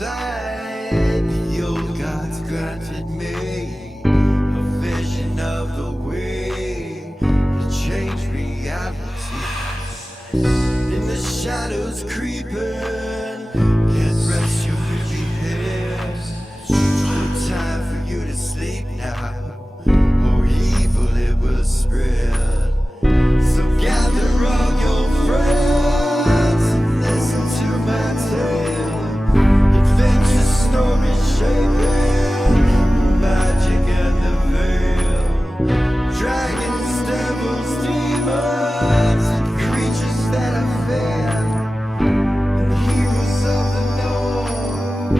inside. The old gods granted me a vision of the way to change reality. In the shadows creeping, can't rest your weary head. No time for you to sleep now, or evil it will spread. So gather all your friends and listen to my tale. Adventure story shaping magic and the veil. Dragons, devils, demons, and creatures that I fear, and heroes of the north.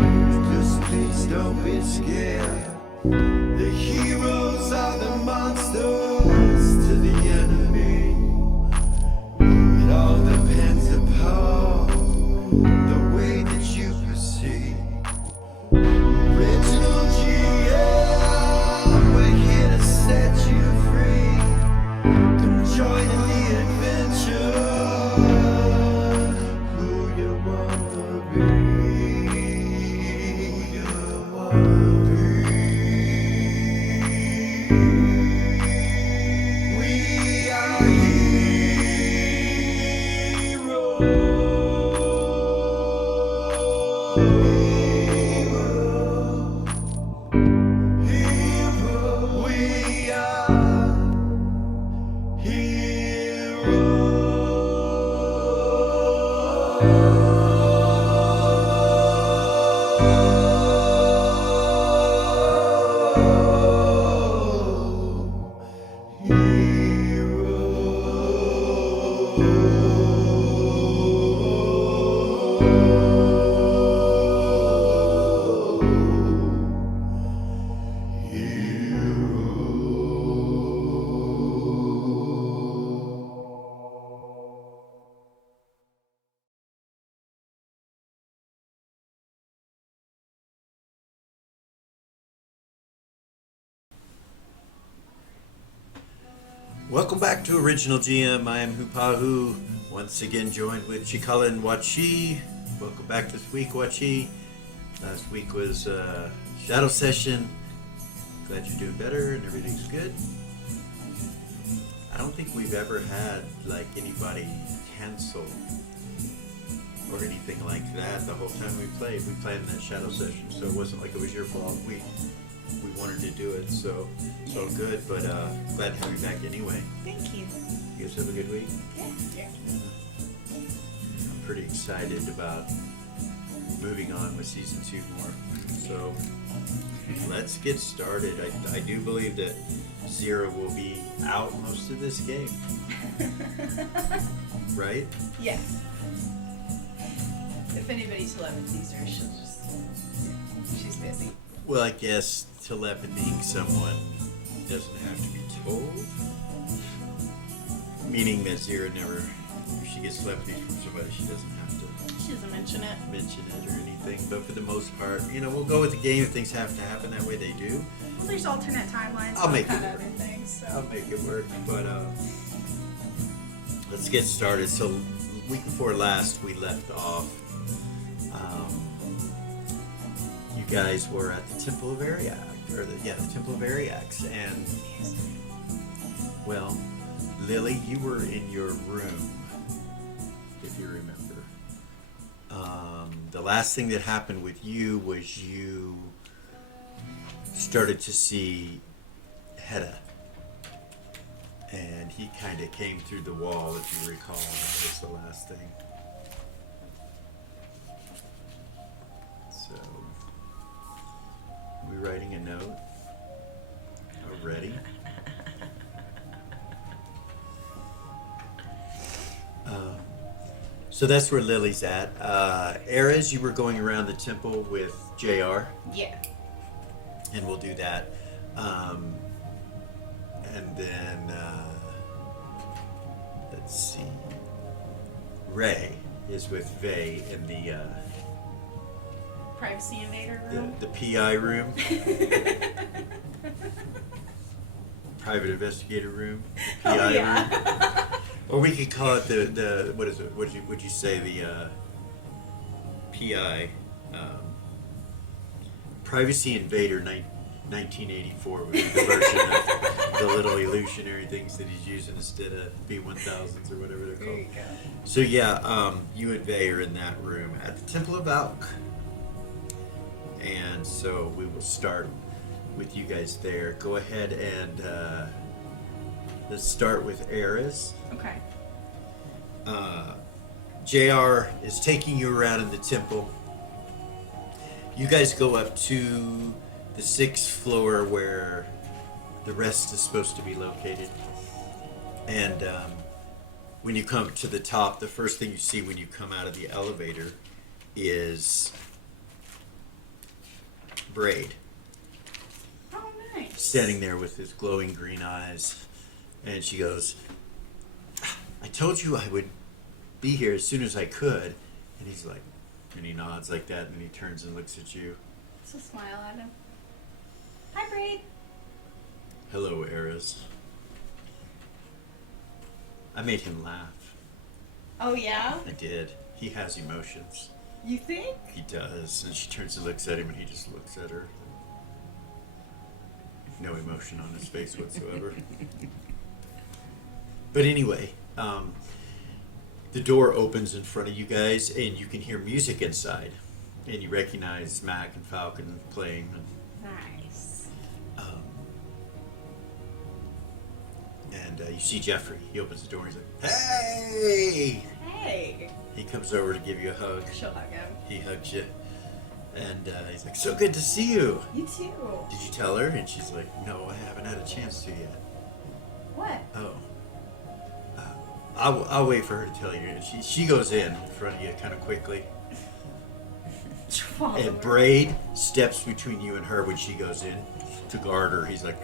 Just please don't be scared. The heroes are the monsters to the enemy. It all depends upon the way that you proceed. Original GM, we're here to set you free. Come join in the adventure. Who you wanna be? Who you wanna be? We are heroes. We are Welcome back to Original GM. I am Hupahu, once again joined with Cikala and Wachi. Welcome back this week, Wachi. Last week was Shadow Session. Glad you're doing better and everything's good. I don't think we've ever had like anybody cancel or anything like that the whole time we played. We played in that Shadow Session, so it wasn't like it was your fault. We wanted to do it, so it's all good, but glad to have you back anyway. Thank you. You guys have a good week? Yeah. I'm pretty excited about moving on with season 2 more. So let's get started. I do believe that Zero will be out most of this game. Right? Yes. If anybody's telepathies her, she's busy. Well, I guess telepathying someone doesn't have to be told. Meaning that Zero never, if she gets telepathy from somebody, she doesn't have to She doesn't mention it. mention it or anything. But for the most part, we'll go with the game if things have to happen. That way they do. Well, there's alternate timelines. I'll make kind it of other things. So. I'll make it work. But let's get started. So week before last, we left off. You guys were at the Temple of Ariac, the Temple of Ariax, and well, Lily, you were in your room, if you remember. The last thing that happened with you was you started to see Hedda, and he kind of came through the wall, if you recall. That was the last thing. So, are we writing a note already? So that's where Lily's at. Erez, you were going around the temple with JR. Yeah. And we'll do that. And then, let's see. Ray is with Vay in the Privacy invader room. the PI room. Private investigator room. PI room. Or we could call it the what is it? Would you say the PI Privacy Invader 1984 would be the version of the little illusionary things that he's using instead of B1000s or whatever they're There called. you go. So yeah, you and Vay are in that room at the Temple of Alk. And so we will start with you guys there. Go ahead and let's start with Eris. Okay. JR is taking you around in the temple. You guys go up to the 6th floor where the rest is supposed to be located. And when you come to the top, the first thing you see when you come out of the elevator is Braid, Oh, nice. standing there with his glowing green eyes. And she goes, I told you I would be here as soon as I could. And he's like, and he nods like that, and he turns and looks at you. So smile at him. Hi, Braid. Hello, Eris. I made him laugh. Oh, yeah? I did. He has emotions. You think? He does. And she turns and looks at him, and he just looks at her. No emotion on his face whatsoever. But anyway, the door opens in front of you guys, and you can hear music inside. And you recognize Mac and Falcon playing. Nice. And you see Jeffrey. He opens the door, and he's like, hey! Hey. He comes over to give you a hug. She'll hug him. He hugs you. And he's like, so good to see you. You too. Did you tell her? And she's like, no, I haven't had a chance to yet. What? Oh. I'll wait for her to tell you. And she goes in front of you kind of quickly. And Braid steps between you and her when she goes in to guard her. He's like,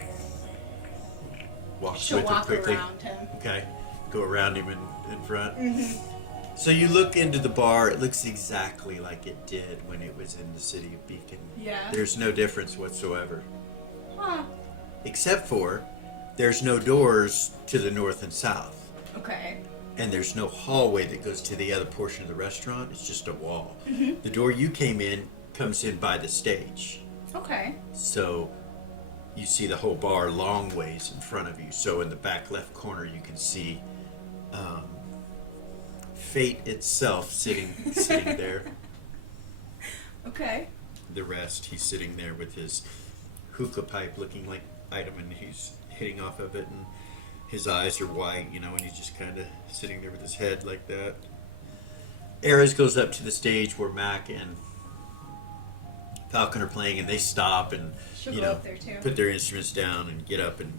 walks She'll with her walk quickly. around him. Okay. Go around him in front. Mm-hmm. So you look into the bar. It looks exactly like it did when it was in the city of Beacon. Yeah. There's no difference whatsoever. Huh. Except for there's no doors to the north and south. Okay. And there's no hallway that goes to the other portion of the restaurant. It's just a wall. Mm-hmm. The door you came in comes in by the stage. Okay. So you see the whole bar long ways in front of you. So in the back left corner you can see Fate itself sitting there. Okay. The rest, he's sitting there with his hookah pipe looking like item, and he's hitting off of it, and his eyes are white, you know, and he's just kind of sitting there with his head like that. Eris goes up to the stage where Mac and Falcon are playing, and they stop and She'll you go know up there too. put their instruments down and get up, and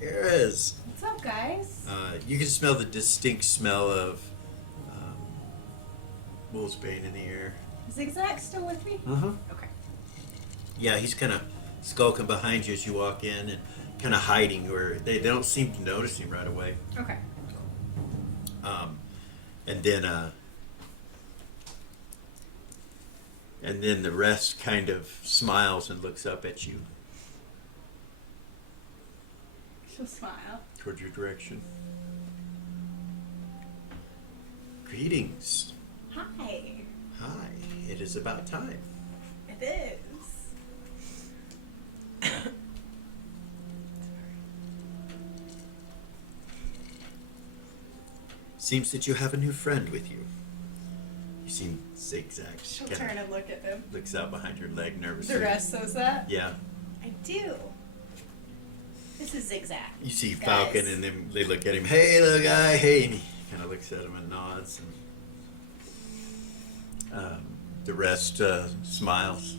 Eris. What's up, guys? You can smell the distinct smell of wolfsbane in the air. Is Zigzag still with me? Uh-huh. Okay. Yeah, he's kind of skulking behind you as you walk in and kind of hiding where they don't seem to notice him right away. Okay. And then the rest kind of smiles and looks up at you She'll smile. toward your direction. Greetings. Hi. Hi. It is about time. It is. Seems that you have a new friend with you. You seem zigzag. She'll Kinda turn and look at him. looks out behind your leg nervously. The rest says that? Yeah. I do. This is Zigzag. You see Guys. Falcon, and then they look at him. Hey, little guy. Hey, and he kind of looks at him and nods. And the rest smiles.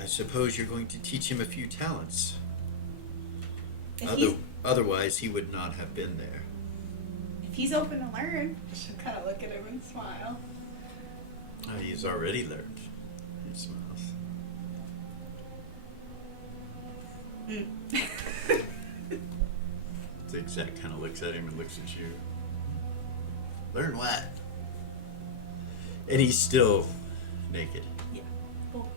I suppose you're going to teach him a few talents. If Otherwise, he would not have been there. he's open to learn, she'll kind of look at him and smile. He's already learned. He smiles. Zigzag kind of looks at him and looks at you. Learn what? And he's still naked. Yeah. Well,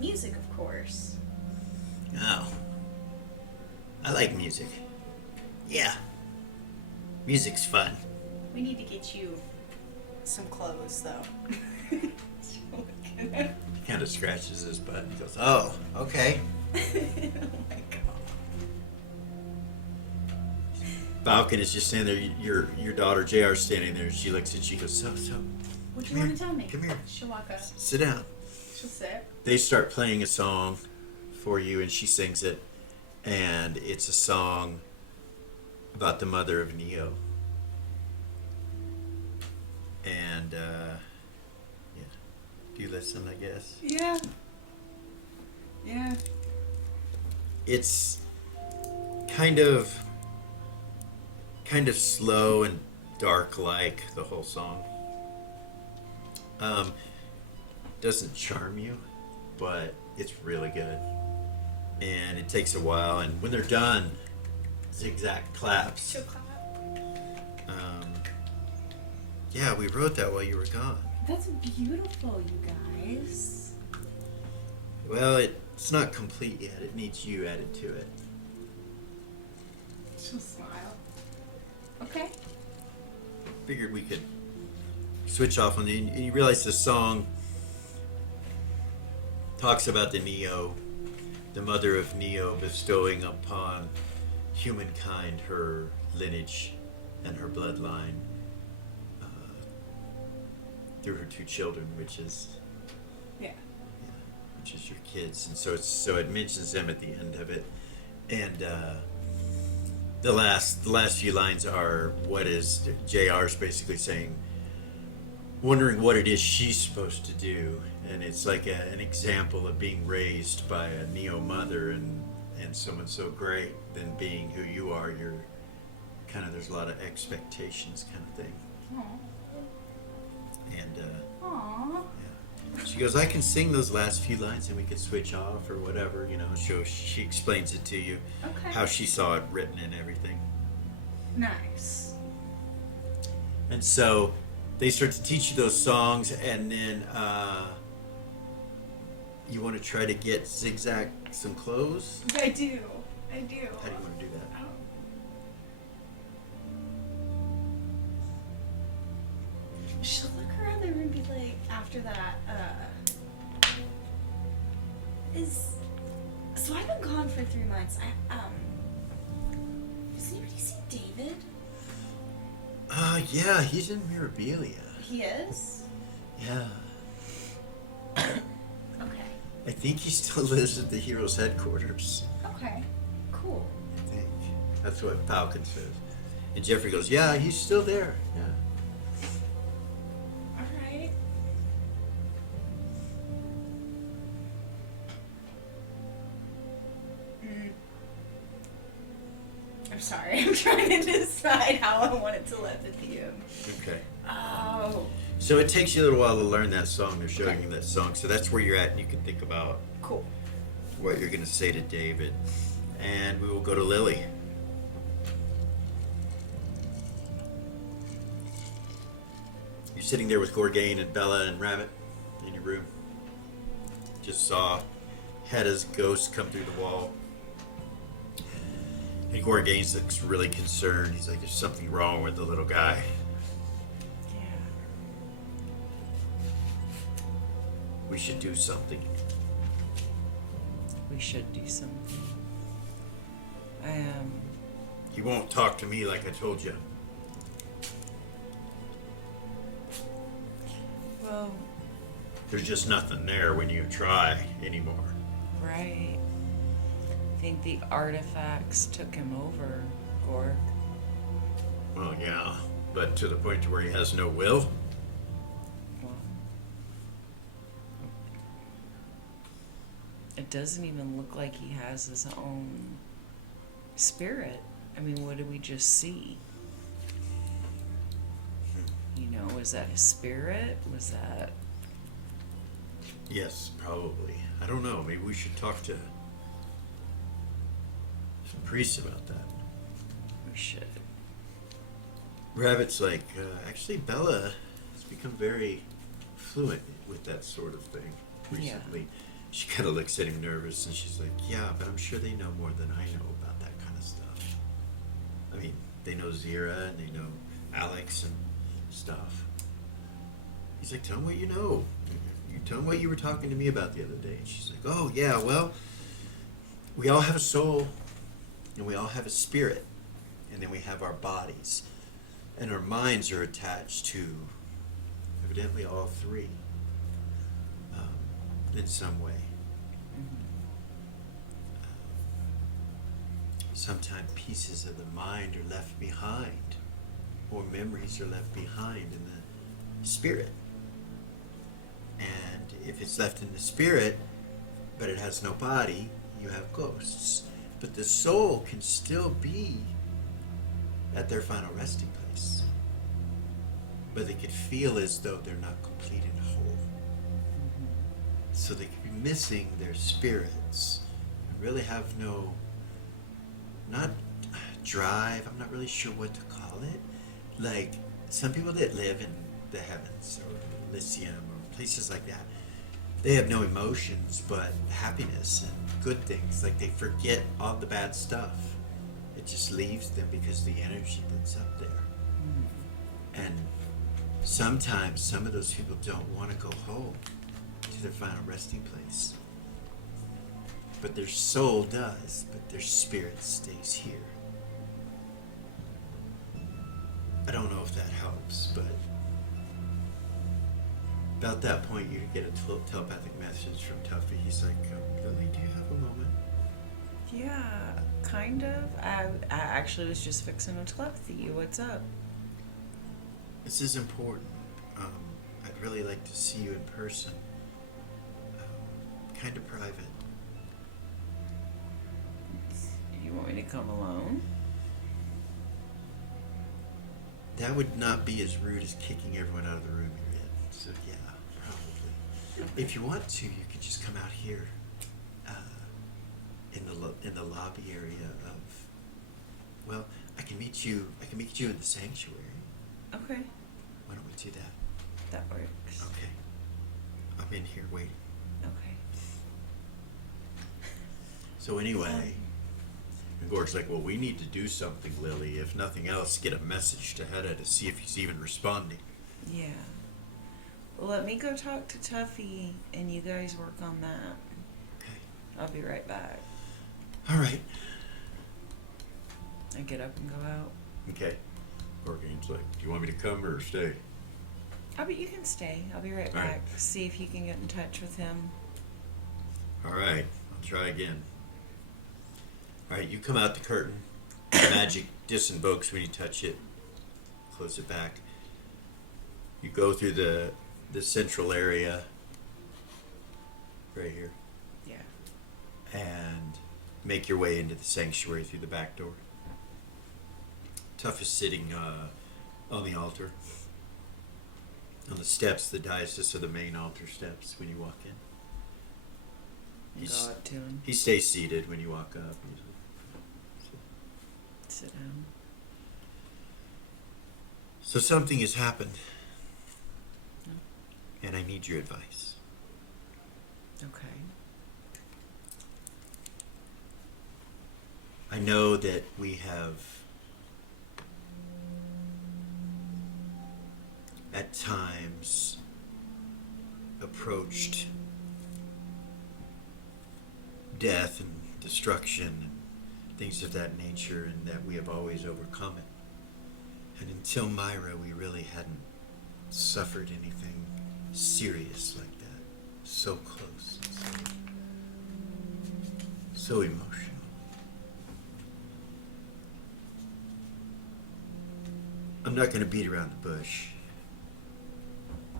music, of course. Oh. I like music. Yeah. Music's fun. We need to get you some clothes, though. She'll look at him. of scratches his butt. He goes, "Oh, okay." Oh my god. Falcon is just standing there. Your daughter JR is standing there. She looks and she goes, "So, What do Come you want here. to tell me? Come here. She'll walk up. sit down." She'll sit. They start playing a song for you, and she sings it, and it's a song about the mother of Neo. And yeah, do you listen? I guess Yeah. Yeah. it's kind of slow and dark, like the whole song. Doesn't charm you, but it's really good. And it takes a while, and when they're done, zigzag claps. She'll clap. Yeah, we wrote that while you were gone. That's beautiful, you guys. Well, it's not complete yet. It needs you added to it. She'll smile. Okay. Figured we could switch off on it, and you realize the song talks about the Neo, the mother of Neo, bestowing upon humankind her lineage and her bloodline through her two children, which is your kids. And so it mentions them at the end of it, and the last few lines are what is JR's basically saying, wondering what it is she's supposed to do, and it's like an example of being raised by a Neo mother and someone so great than being who you are. You're kind of, there's a lot of expectations kind of thing. Aww. And Aww. yeah. She goes, I can sing those last few lines and we could switch off or whatever, you know. She explains it to you, Okay. how she saw it written and everything. Nice. And so they start to teach you those songs, and then you want to try to get Zigzag some clothes. I do. How do you want to do that? She'll look around the room and be like, after that, so I've been gone for 3 months. Does anybody see David? Yeah, he's in Mirabilia. He is? Yeah. Okay. I think he still lives at the Heroes headquarters. Okay. Cool. I think. That's what Falcon says. And Jeffrey goes, yeah, he's still there. Yeah. Alright. I'm sorry, I'm trying to decide how I want it to let the theme. Okay. Oh. So it takes you a little while to learn that song. They're showing you that song. So that's where you're at, and you can think about Cool. what you're going to say to David. And we will go to Lily. You're sitting there with Gorgain and Bella and Rabbit in your room. Just saw Hedda's ghost come through the wall. And Gorgain looks really concerned. He's like, there's something wrong with the little guy. Yeah. We should do something. We should do something. He won't talk to me like I told you. Well, There's just nothing there when you try anymore. right. I think the artifacts took him over, Gorg. Well, yeah, but to the point to where he has no will. Well, it doesn't even look like he has his own spirit. I mean, what did we just see? You know, was that his spirit? Was that... Yes, probably. I don't know. Maybe we should talk to some priests about that. We should. Rabbit's like, actually, Bella has become very fluent with that sort of thing recently. She kind of looks at him nervous, and she's like, yeah, but I'm sure they know more than I know about that kind of stuff. I mean, they know Zira, and they know Alex and stuff. He's like, tell them what you know. You tell them what you were talking to me about the other day. And she's like, oh, yeah, well, we all have a soul, and we all have a spirit, and then we have our bodies. And our minds are attached to, evidently, all three in some way. Sometimes pieces of the mind are left behind, or memories are left behind in the spirit. And if it's left in the spirit, but it has no body, you have ghosts. But the soul can still be at their final resting place. But they could feel as though they're not complete and whole. So they could be missing their spirits and really have no, not drive, I'm not really sure what to call it. Like some people that live in the heavens or Elysium or places like that, they have no emotions but happiness and good things. Like they forget all the bad stuff. It just leaves them because the energy that's up there. And sometimes some of those people don't want to go home to their final resting place. But their soul does, but their spirit stays here. I don't know if that helps, but about that point you get a telepathic message from Tuffy. He's like, Lily, do you have a moment? Yeah, kind of. I actually was just fixing to telepathy you. What's up? This is important. I'd really like to see you in person. Kind of private. You want me to come alone? That would not be as rude as kicking everyone out of the room you're in. So yeah, probably. If you want to, you could just come out here, in the lobby area of. Well, I can meet you in the sanctuary. Okay, Why don't we do that? that works. Okay. I'm in here waiting. Okay. So anyway, and Gorg's like, well, we need to do something, Lily. If nothing else, get a message to Hedda to see if he's even responding. Yeah. Well, let me go talk to Tuffy, and you guys work on that. Okay. I'll be right back. All right. I get up and go out. Okay. Gorgon's like, do you want me to come or stay? You can stay. I'll be right All right. back. See if you can get in touch with him. All right. I'll try again. All right. You come out the curtain. The magic disinvokes when you touch it. Close it back. You go through the central area. Right here. Yeah. And make your way into the sanctuary through the back door. Tuff is sitting on the altar. On the steps, the diocese of the main altar steps when you walk in. Go up to him. He stays seated when you walk up. Sit down. So something has happened. And I need your advice. Okay. I know that we have at times approached death and destruction and things of that nature, and that we have always overcome it. And until Myra, we really hadn't suffered anything serious like that. So close. So emotional. I'm not going to beat around the bush.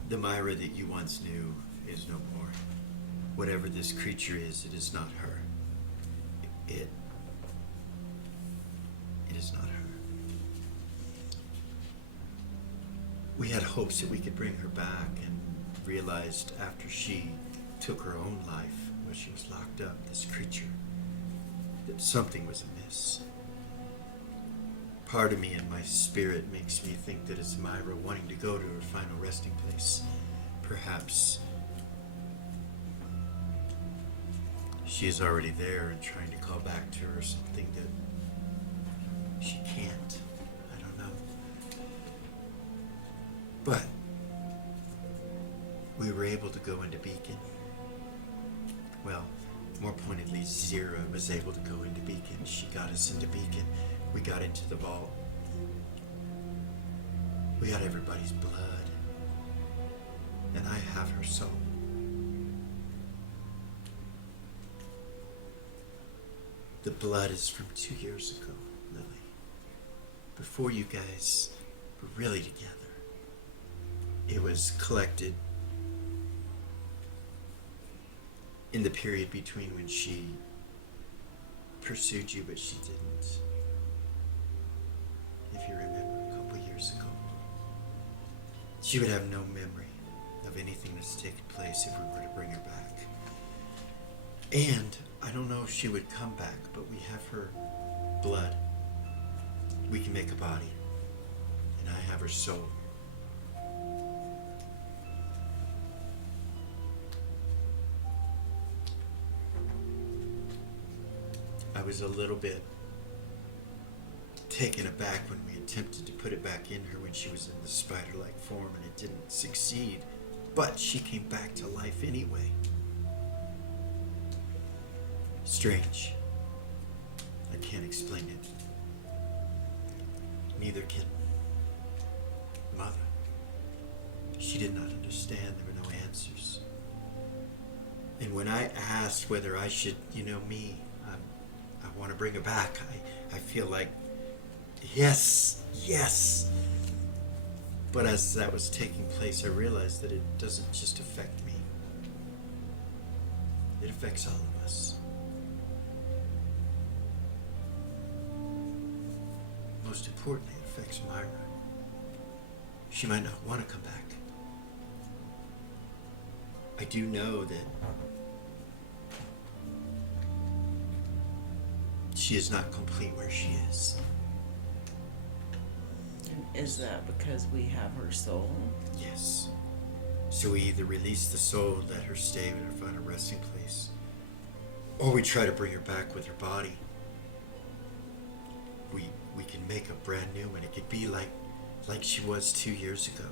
The Myra that you once knew is no more. Whatever this creature is, it is not her. It is not her. We had hopes that we could bring her back, and realized after she took her own life, when she was locked up, this creature, that something was amiss. Part of me in my spirit makes me think that it's Myra wanting to go to her final resting place. Perhaps she is already there and trying to call back to her something that she can't. I don't know. But we we were able to go into Beacon. Well, more pointedly, Zira was able to go into Beacon. She got us into Beacon. We got into the vault. We got everybody's blood. And I have her soul. The blood is from 2 years ago, Lily. Before you guys were really together. It was collected in the period between when she pursued you, but she didn't. If you remember, a couple years ago. She would have no memory of anything that's taken place if we were to bring her back. And I don't know if she would come back, but we have her blood. We can make a body. And I have her soul. I was a little bit taken aback when we attempted to put it back in her when she was in the spider-like form and it didn't succeed. But she came back to life anyway. Strange. I can't explain it. Neither can Mother. She did not understand. There were no answers. And when I asked whether I should, I want to bring her back, I feel like, yes. But as that was taking place, I realized that it doesn't just affect me. It affects all of us. Most importantly, it affects Myra. She might not want to come back. I do know that she is not complete where she is. And is that because we have her soul? Yes. So we either release the soul, let her stay and find a resting place, or we try to bring her back with her body. We can make a brand new one. It could be like she was 2 years ago.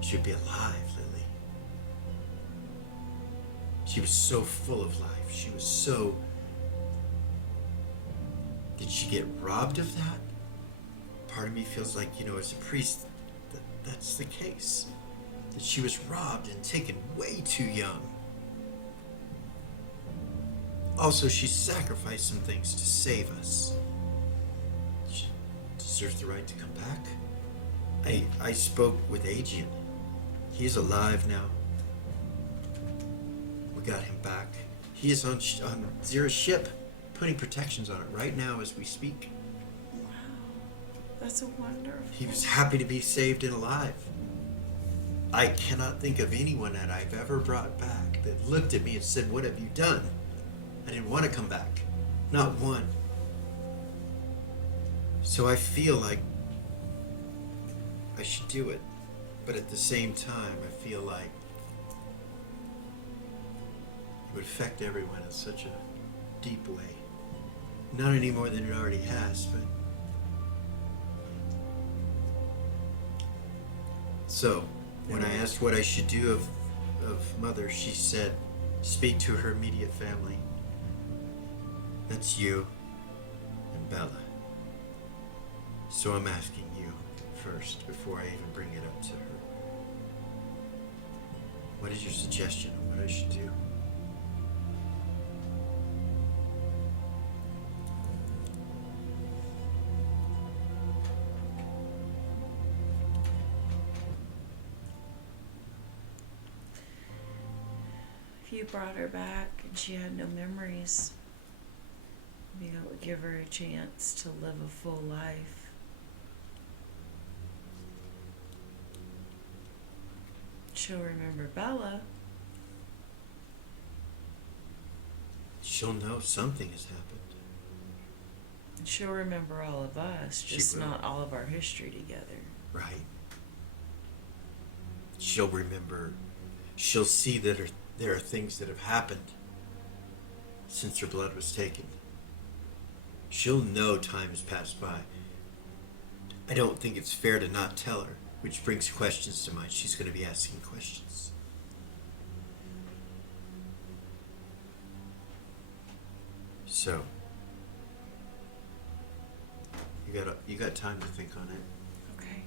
She'd be alive, Lily. She was so full of life. She was so... Did she get robbed of that? Part of me feels like, as a priest, that's the case. That she was robbed and taken way too young. Also, she sacrificed some things to save us. She deserves the right to come back. I spoke with Adrian. He's alive now. We got him back. He is on Zira's ship, putting protections on it right now as we speak. Wow, that's a wonderful. He was happy to be saved and alive. I cannot think of anyone that I've ever brought back that looked at me and said, "What have you done?" I didn't want to come back. Not one. So I feel like I should do it. But at the same time, I feel like it would affect everyone in such a deep way. Not any more than it already has, but... So, when I asked what I should do of Mother, she said, speak to her immediate family. That's you and Bella. So I'm asking you first before I even bring it up to her. What is your suggestion on what I should do? If you brought her back and she had no memories, maybe that would give her a chance to live a full life. She'll remember Bella. She'll know something has happened. And she'll remember all of us, She just will. not all of our history together. Right. She'll remember. She'll see that there are things that have happened since her blood was taken. She'll know time has passed by. I don't think it's fair to not tell her. which brings questions to mind. She's going to be asking questions. So, you got time to think on it. Okay.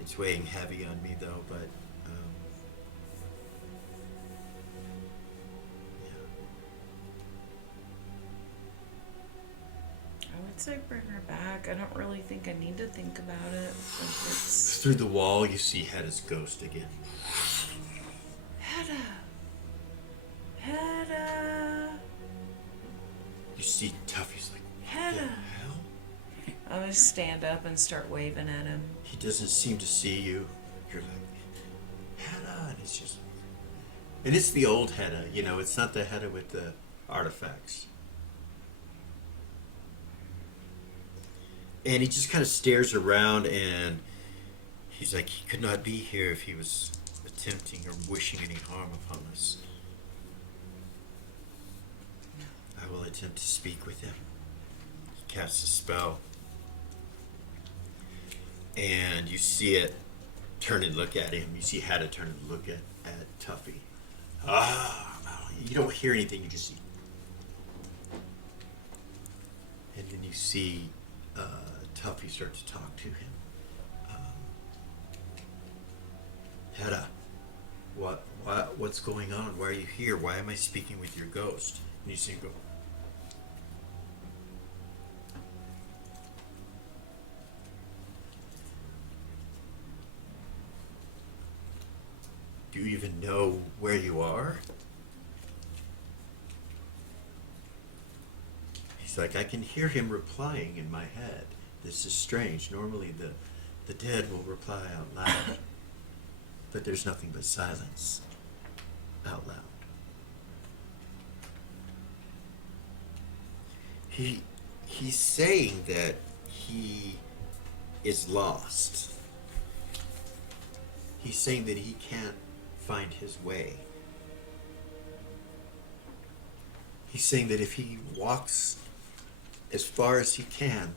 It's weighing heavy on me though, but yeah. I would say bring her back. I don't really think I need to think about it. If it's Through the wall, you see Hedda's ghost again. Hedda. Hedda. You see Tuffy's like, Hedda. "The hell?" I'm gonna stand up and start waving at him. He doesn't seem to see you. You're like, Hedda, and it's just, and it's the old Hedda. You know, it's not the Hedda with the artifacts. And he just kind of stares around, and he's like, he could not be here if he was attempting or wishing any harm upon us. I will attempt to speak with him. He casts a spell. And you see it turn and look at him. You see Hedda turn and look at Tuffy. You don't hear anything, you just see. And then you see Tuffy start to talk to him. Hedda, what's going on? Why are you here? Why am I speaking with your ghost? And you see him go, do you even know where you are? He's like, I can hear him replying in my head. This is strange. Normally the dead will reply out loud. But there's nothing but silence out loud. He's saying that he is lost. He's saying that he can't find his way. He's saying that if he walks as far as he can,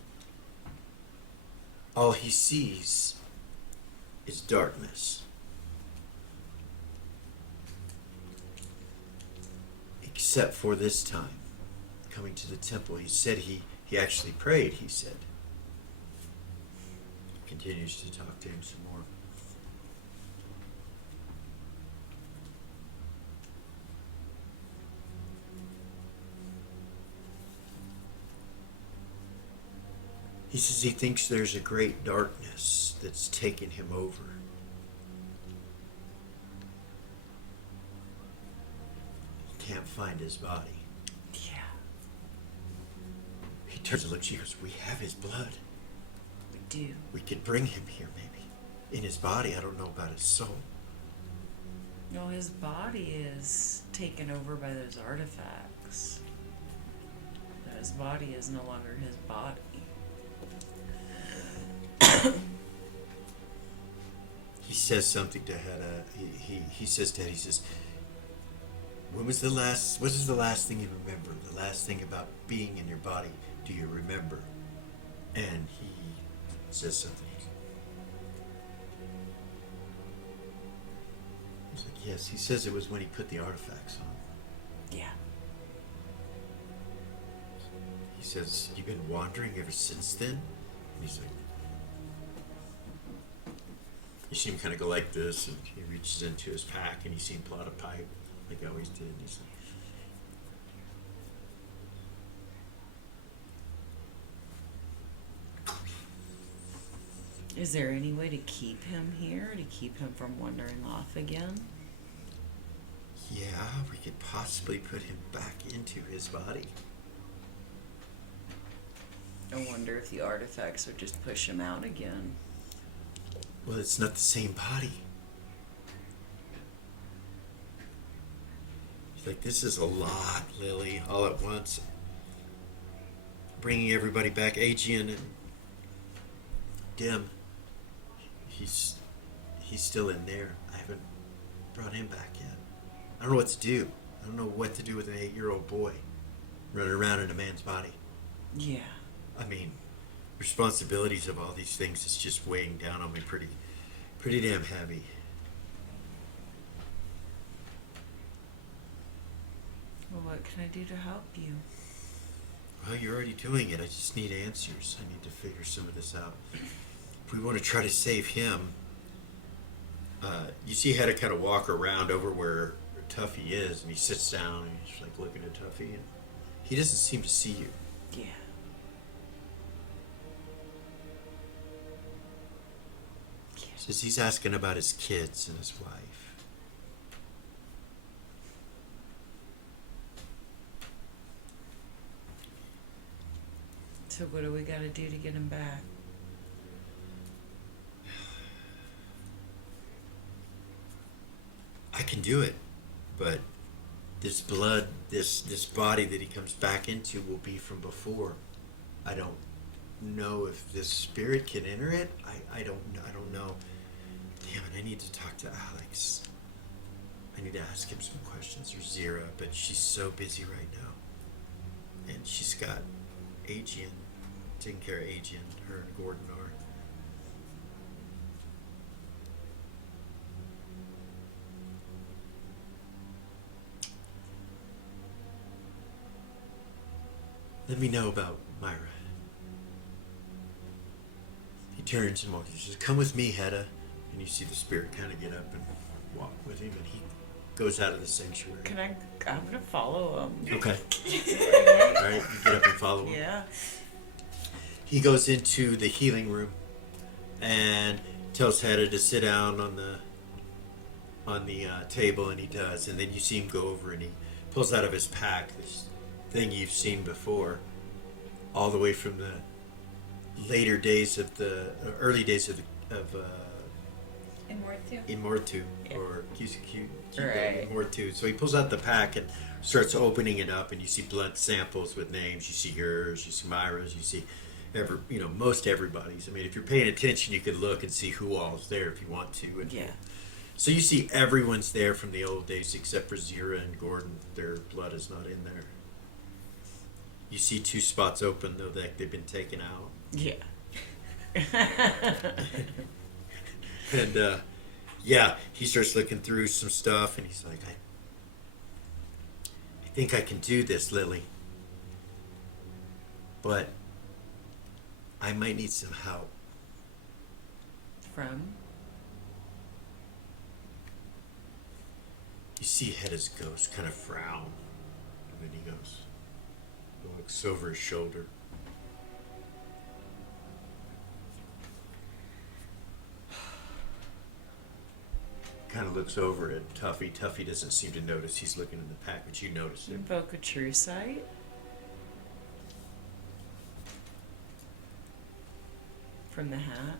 all he sees is darkness. Except for this time, coming to the temple. He said he actually prayed, he said. Continues to talk to him some more. He says he thinks there's a great darkness that's taken him over. He can't find his body. Yeah. He turns and looks, he goes, we have his blood. We do. We could bring him here maybe. In his body, I don't know about his soul. No, his body is taken over by those artifacts. His body is no longer his body. He says something to Hedda. He says to Hedda, he says, what is the last thing you remember? The last thing about being in your body, do you remember? And he says something. He's like, yes, he says it was when he put the artifacts on. Yeah. He says, you've been wandering ever since then? And he's like, you see him kind of go like this, and he reaches into his pack, and you see him pull out a pipe, like I always did. And he's like, Is there any way to keep him here, to keep him from wandering off again? yeah, we could possibly put him back into his body. I wonder if the artifacts would just push him out again. Well, it's not the same body. He's like, this is a lot, Lily, all at once. Bringing everybody back. Aegean and Dim. He's still in there. I haven't brought him back yet. I don't know what to do. I don't know what to do with an 8-year-old boy running around in a man's body. Yeah. I mean, responsibilities of all these things is just weighing down on me pretty damn heavy. Well, what can I do to help you? Well, you're already doing it. I just need answers. I need to figure some of this out. If we want to try to save him, you see Hedda kind of walk around over where Tuffy is, and he sits down and he's like looking at Tuffy, and he doesn't seem to see you. Yeah. Says he's asking about his kids and his wife. So what do we gotta do to get him back? I can do it, but this blood, this body that he comes back into will be from before. I don't know if this spirit can enter it. I don't know. Damn it, I need to talk to Alex. I need to ask him some questions, or Zira, but she's so busy right now. And she's got Aegean, taking care of Aegean, her and Gordon are. Let me know about Myra. He turns and walks. He says, "Come with me, Hedda." And you see the spirit kind of get up and walk with him, and he goes out of the sanctuary. I'm gonna follow him. Okay. All right, you get up and follow him. Yeah. He goes into the healing room and tells Hedda to sit down on the table, and he does. And then you see him go over and he pulls out of his pack this thing you've seen before, all the way from the later days of the early days of Immortu, Yeah. or Kyusaku Right. Immortu. So he pulls out the pack and starts opening it up, and you see blood samples with names. You see yours, you see Myra's, you see most everybody's. I mean, if you're paying attention, you could look and see who all's there if you want to. And Yeah. so you see everyone's there from the old days except for Zira and Gordon. Their blood is not in there. You see 2 spots open, though, that they've been taken out. Yeah. And, he starts looking through some stuff, and he's like, I think I can do this, Lily. But I might need some help. From? You see Hedda's ghost kind of frown, and then he looks over his shoulder. Kind of looks over at Tuffy. Tuffy doesn't seem to notice he's looking in the pack, but you notice it. Invoke a true sight? From the hat?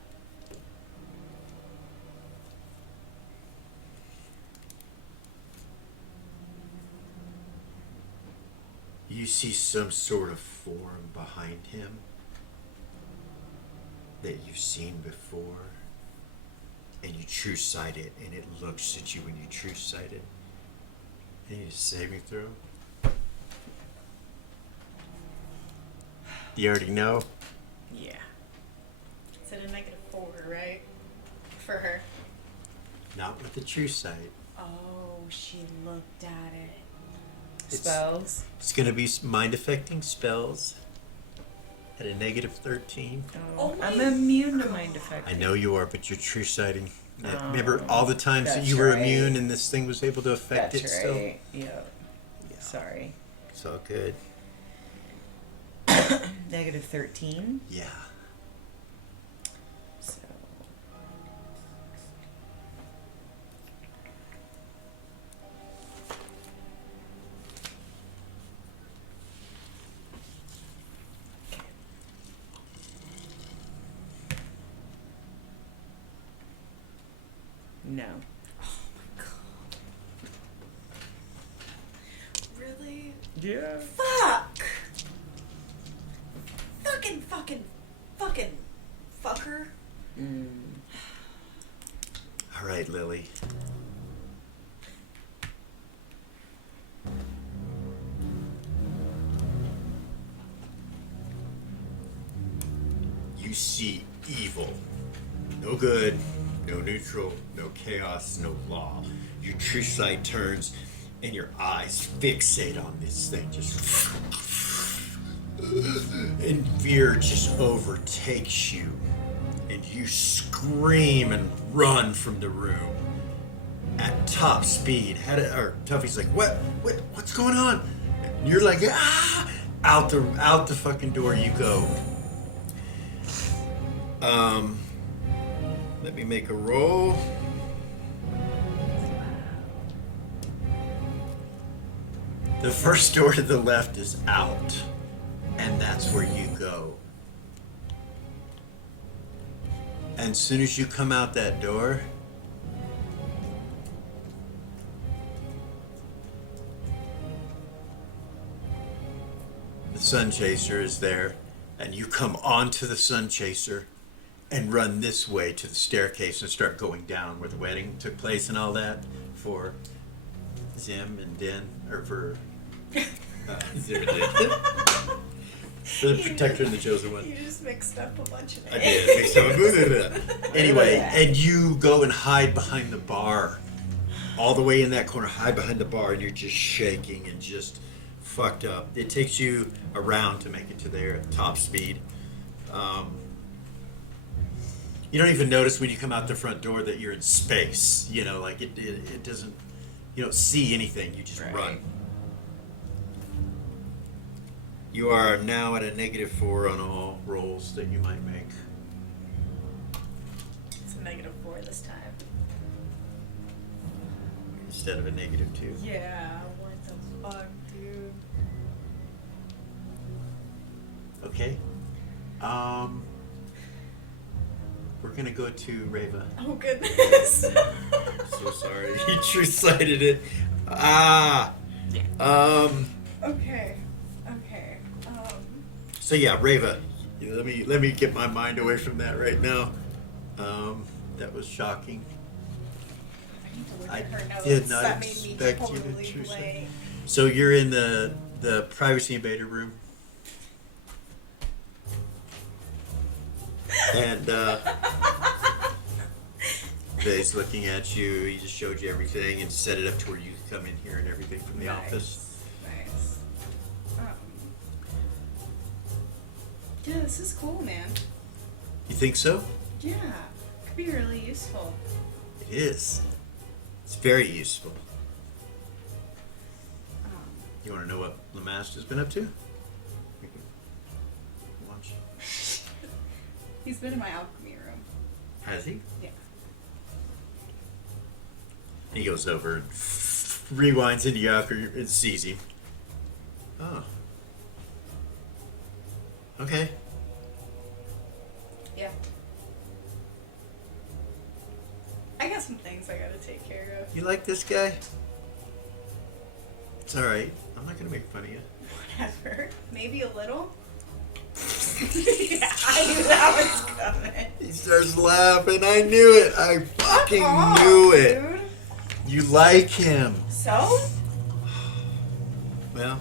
You see some sort of form behind him that you've seen before, and you true sight it, and it looks at you when you true sight it. And you saving throw. You already know? Yeah. It's at a -4, right? For her. Not with the true sight. Oh, she looked at it. Spells? It's going to be mind affecting spells at a -13. Oh my I'm immune to mind effect. I know you are, but you're true sighting. Oh, Remember all the times that that's you were right. immune and this thing was able to affect That's it still? right. Yeah. Yeah. Sorry. It's all good. -13. Yeah. So. No. Really? Yeah. Fuck! Fucking fucker. All right, Lily. evil. No good, no neutral, no chaos, no law. Your true sight turns and your eyes fixate on this thing. Just. And fear just overtakes you. And you scream and run from the room at top speed. Tuffy's like, what's going on? And you're like, ah! Out the fucking door you go. Let me make a roll. The first door to the left is out, and that's where you go. And as soon as you come out that door, the Sun Chaser is there, and you come onto the Sun Chaser and run this way to the staircase and start going down where the wedding took place and all that for Zim and Din, or for Zim and Din. The Protector and the Chosen One. You just mixed up a bunch of I did. Anyway, and you go and hide behind the bar. All the way in that corner, hide behind the bar, and you're just shaking and just fucked up. It takes you a round to make it to there at top speed. You don't even notice when you come out the front door that you're in space. You know, like it doesn't, you don't see anything. You just run. You are now at a -4 on all rolls that you might make. It's a -4 this time. Instead of a -2. Yeah, what the fuck, dude? Okay. We're gonna go to Reva. Oh, goodness. So sorry. He true-sighted it. Okay. So yeah, Reva. Let me get my mind away from that right now. That was shocking. I need to look I at her notes. did not That made me expect you to totally choose that. blank. So you're in the privacy invader room. And Vay's looking at you. He just showed you everything and set it up to where you can come in here and everything from the office. Nice. Yeah, this is cool, man. You think so? Yeah, could be really useful. It is. It's very useful. You want to know what Lamaste has been up to? Watch. He's been in my alchemy room. Has he? Yeah. He goes over and rewinds into Yaker and sees him. Oh. Okay. Yeah. I got some things I gotta take care of. You like this guy? It's alright. I'm not gonna make fun of you. Whatever. Maybe a little. Yeah, I knew that was coming. He starts laughing. I knew it. I fucking Fuck off, knew it. Dude. You like him. So? Well,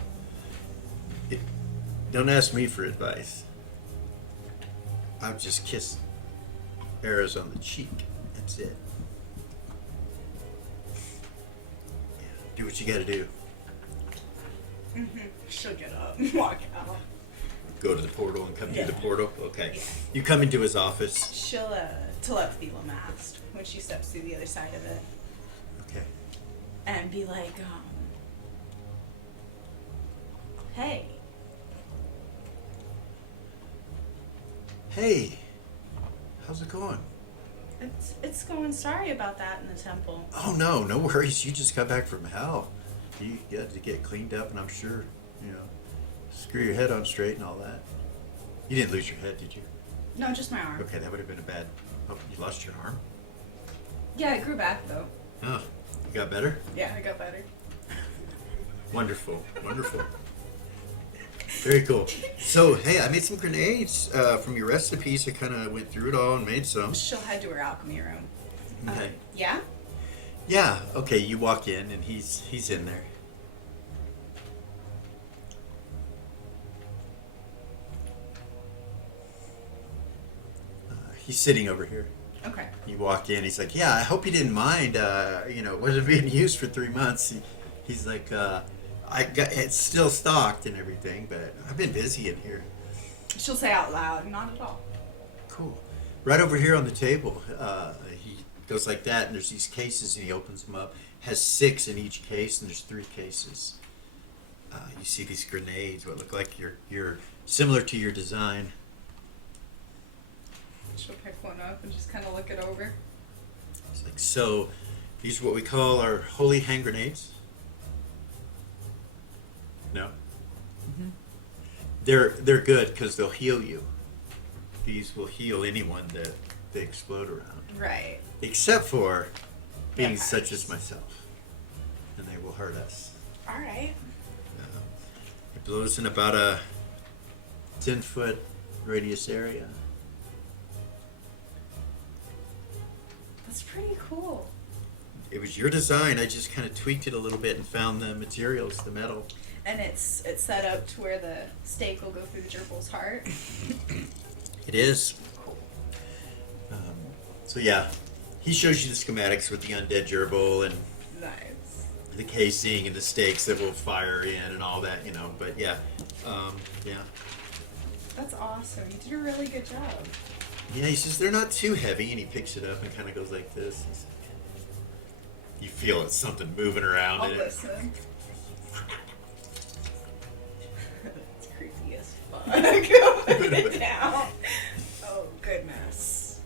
don't ask me for advice. I've just kissed arrows on the cheek. That's it. Yeah, do what you gotta do. She'll get up and walk out. Go to the portal and come Yeah. through the portal? Okay. Yeah. You come into his office. She'll telepathy Lamaste when she steps through the other side of it Okay. and be like, hey. Hey, how's it going? It's going. Sorry about that in the temple. Oh, no worries. You just got back from hell. You had to get cleaned up, and I'm sure, screw your head on straight and all that. You didn't lose your head, did you? No, just my arm. Okay, that would have been a bad... Oh, you lost your arm? Yeah, it grew back though. Oh, you got better? Yeah, I got better. Wonderful. Very cool. So, hey, I made some grenades from your recipes. I kind of went through it all and made some. She'll head to her alchemy room. Okay. Yeah? Yeah, okay, you walk in, and he's in there. He's sitting over here. Okay. You walk in. He's like, "Yeah, I hope you didn't mind. It wasn't being used for 3 months." He's like, it's still stocked and everything, but I've been busy in here." She'll say out loud, not at all. Cool. Right over here on the table, he goes like that, and there's these cases, and he opens them up. Has 6 in each case, and there's 3 cases. You see these grenades, what look like you're similar to your design. She'll pick one up and just kind of look it over. It's like, so these are what we call our holy hand grenades. No? Mm-hmm. They're good because they'll heal you. These will heal anyone that they explode around. Right. Except for beings Vampires. such as myself. And they will hurt us. All right. It blows in about a 10-foot radius area. That's pretty cool. It was your design. I just kind of tweaked it a little bit and found the materials, the metal. And it's set up to where the stake will go through the gerbil's heart. It is. So yeah, he shows you the schematics with the undead gerbil and Nice. the casing and the stakes that will fire in and all that, But yeah, yeah. That's awesome. You did a really good job. Yeah, he says they're not too heavy, and he picks it up and kind of goes like this. He's like, you feel it's something moving around I'll in listen. It's creepy as fuck. Put it down. Oh, goodness.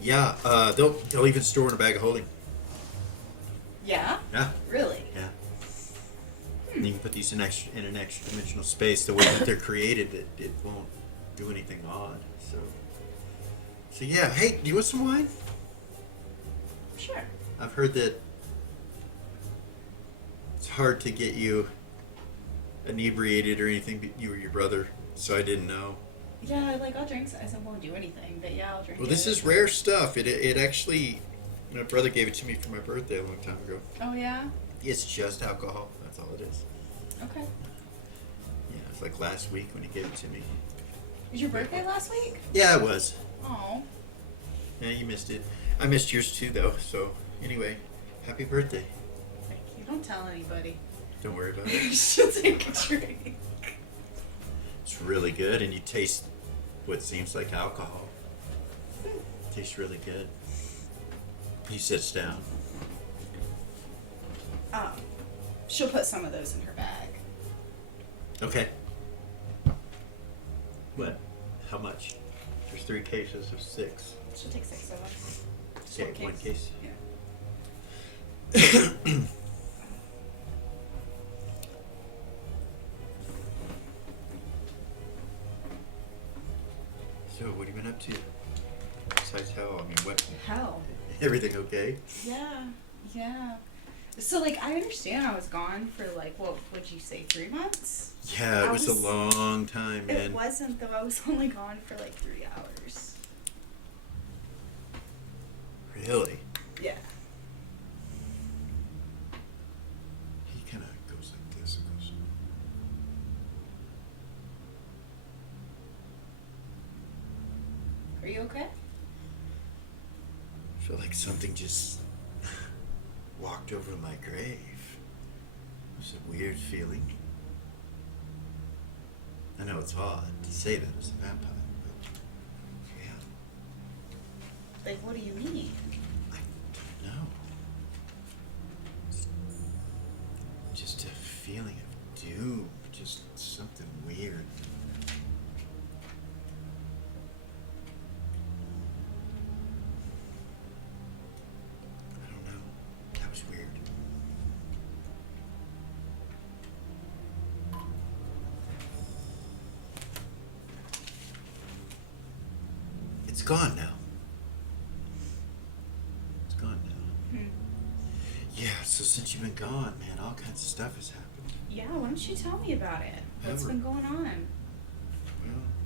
it. Yeah, they'll even store in a bag of holding. Yeah? Yeah, Really? yeah. And you can put these in an extra dimensional space. The way that they're created, it won't do anything odd. So yeah. Hey, do you want some wine? Sure. I've heard that it's hard to get you inebriated or anything, but you or your brother, so I didn't know. Yeah, I'll drink. I won't do anything, but yeah, I'll drink. Well, this is rare stuff. It actually, my brother gave it to me for my birthday a long time ago. Oh, yeah? It's just alcohol. That's all it is. Okay. Yeah, it's like last week when he gave it to me. Was your birthday last week? Yeah, it was. Oh. Yeah, you missed it. I missed yours too, though. So anyway, happy birthday. Thank you. Don't tell anybody. Don't worry about it. She'll take a drink. It's really good, and you taste what seems like alcohol. Tastes really good. He sits down. She'll put some of those in her bag. Okay. What? How much? There's 3 cases of 6. She'll take 6 of them. Just Okay, one case. Yeah. So, what have you been up to? Besides hell, I mean, what? Hell. Everything okay? Yeah. Yeah. So, I understand I was gone for, what would you say, 3 months? Yeah, it I was a long time, man. It wasn't, though. I was only gone for, 3 hours. Really? Yeah. He kind of goes like this and goes. Are you okay? I feel like something just walked over my grave. It was a weird feeling. I know it's odd to say that as a vampire, but yeah. What do you mean? I don't know. Just a feeling of doom. Just something weird. I don't know. That was weird. It's gone now. It's gone now. Yeah, so since you've been gone, man, all kinds of stuff has happened. Yeah, why don't you tell me about it? What's been going on?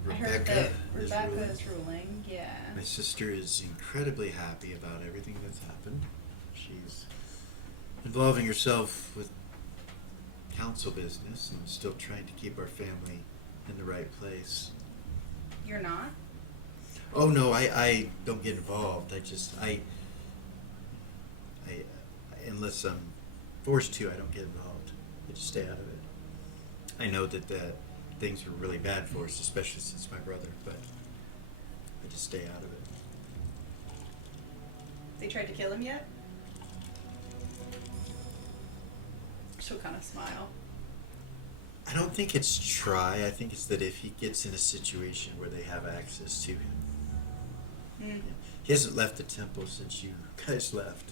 Well, I heard that Rebecca is ruling. Yeah. My sister is incredibly happy about everything that's happened. She's involving herself with council business and still trying to keep our family in the right place. You're not? Oh no, I don't get involved. I unless I'm forced to, I don't get involved. I just stay out of it. I know that things are really bad for us, especially since my brother, but I just stay out of it. They tried to kill him yet? She'll kind of smile. I don't think it's try. I think it's that if he gets in a situation where they have access to him. Mm. He hasn't left the temple since you guys left.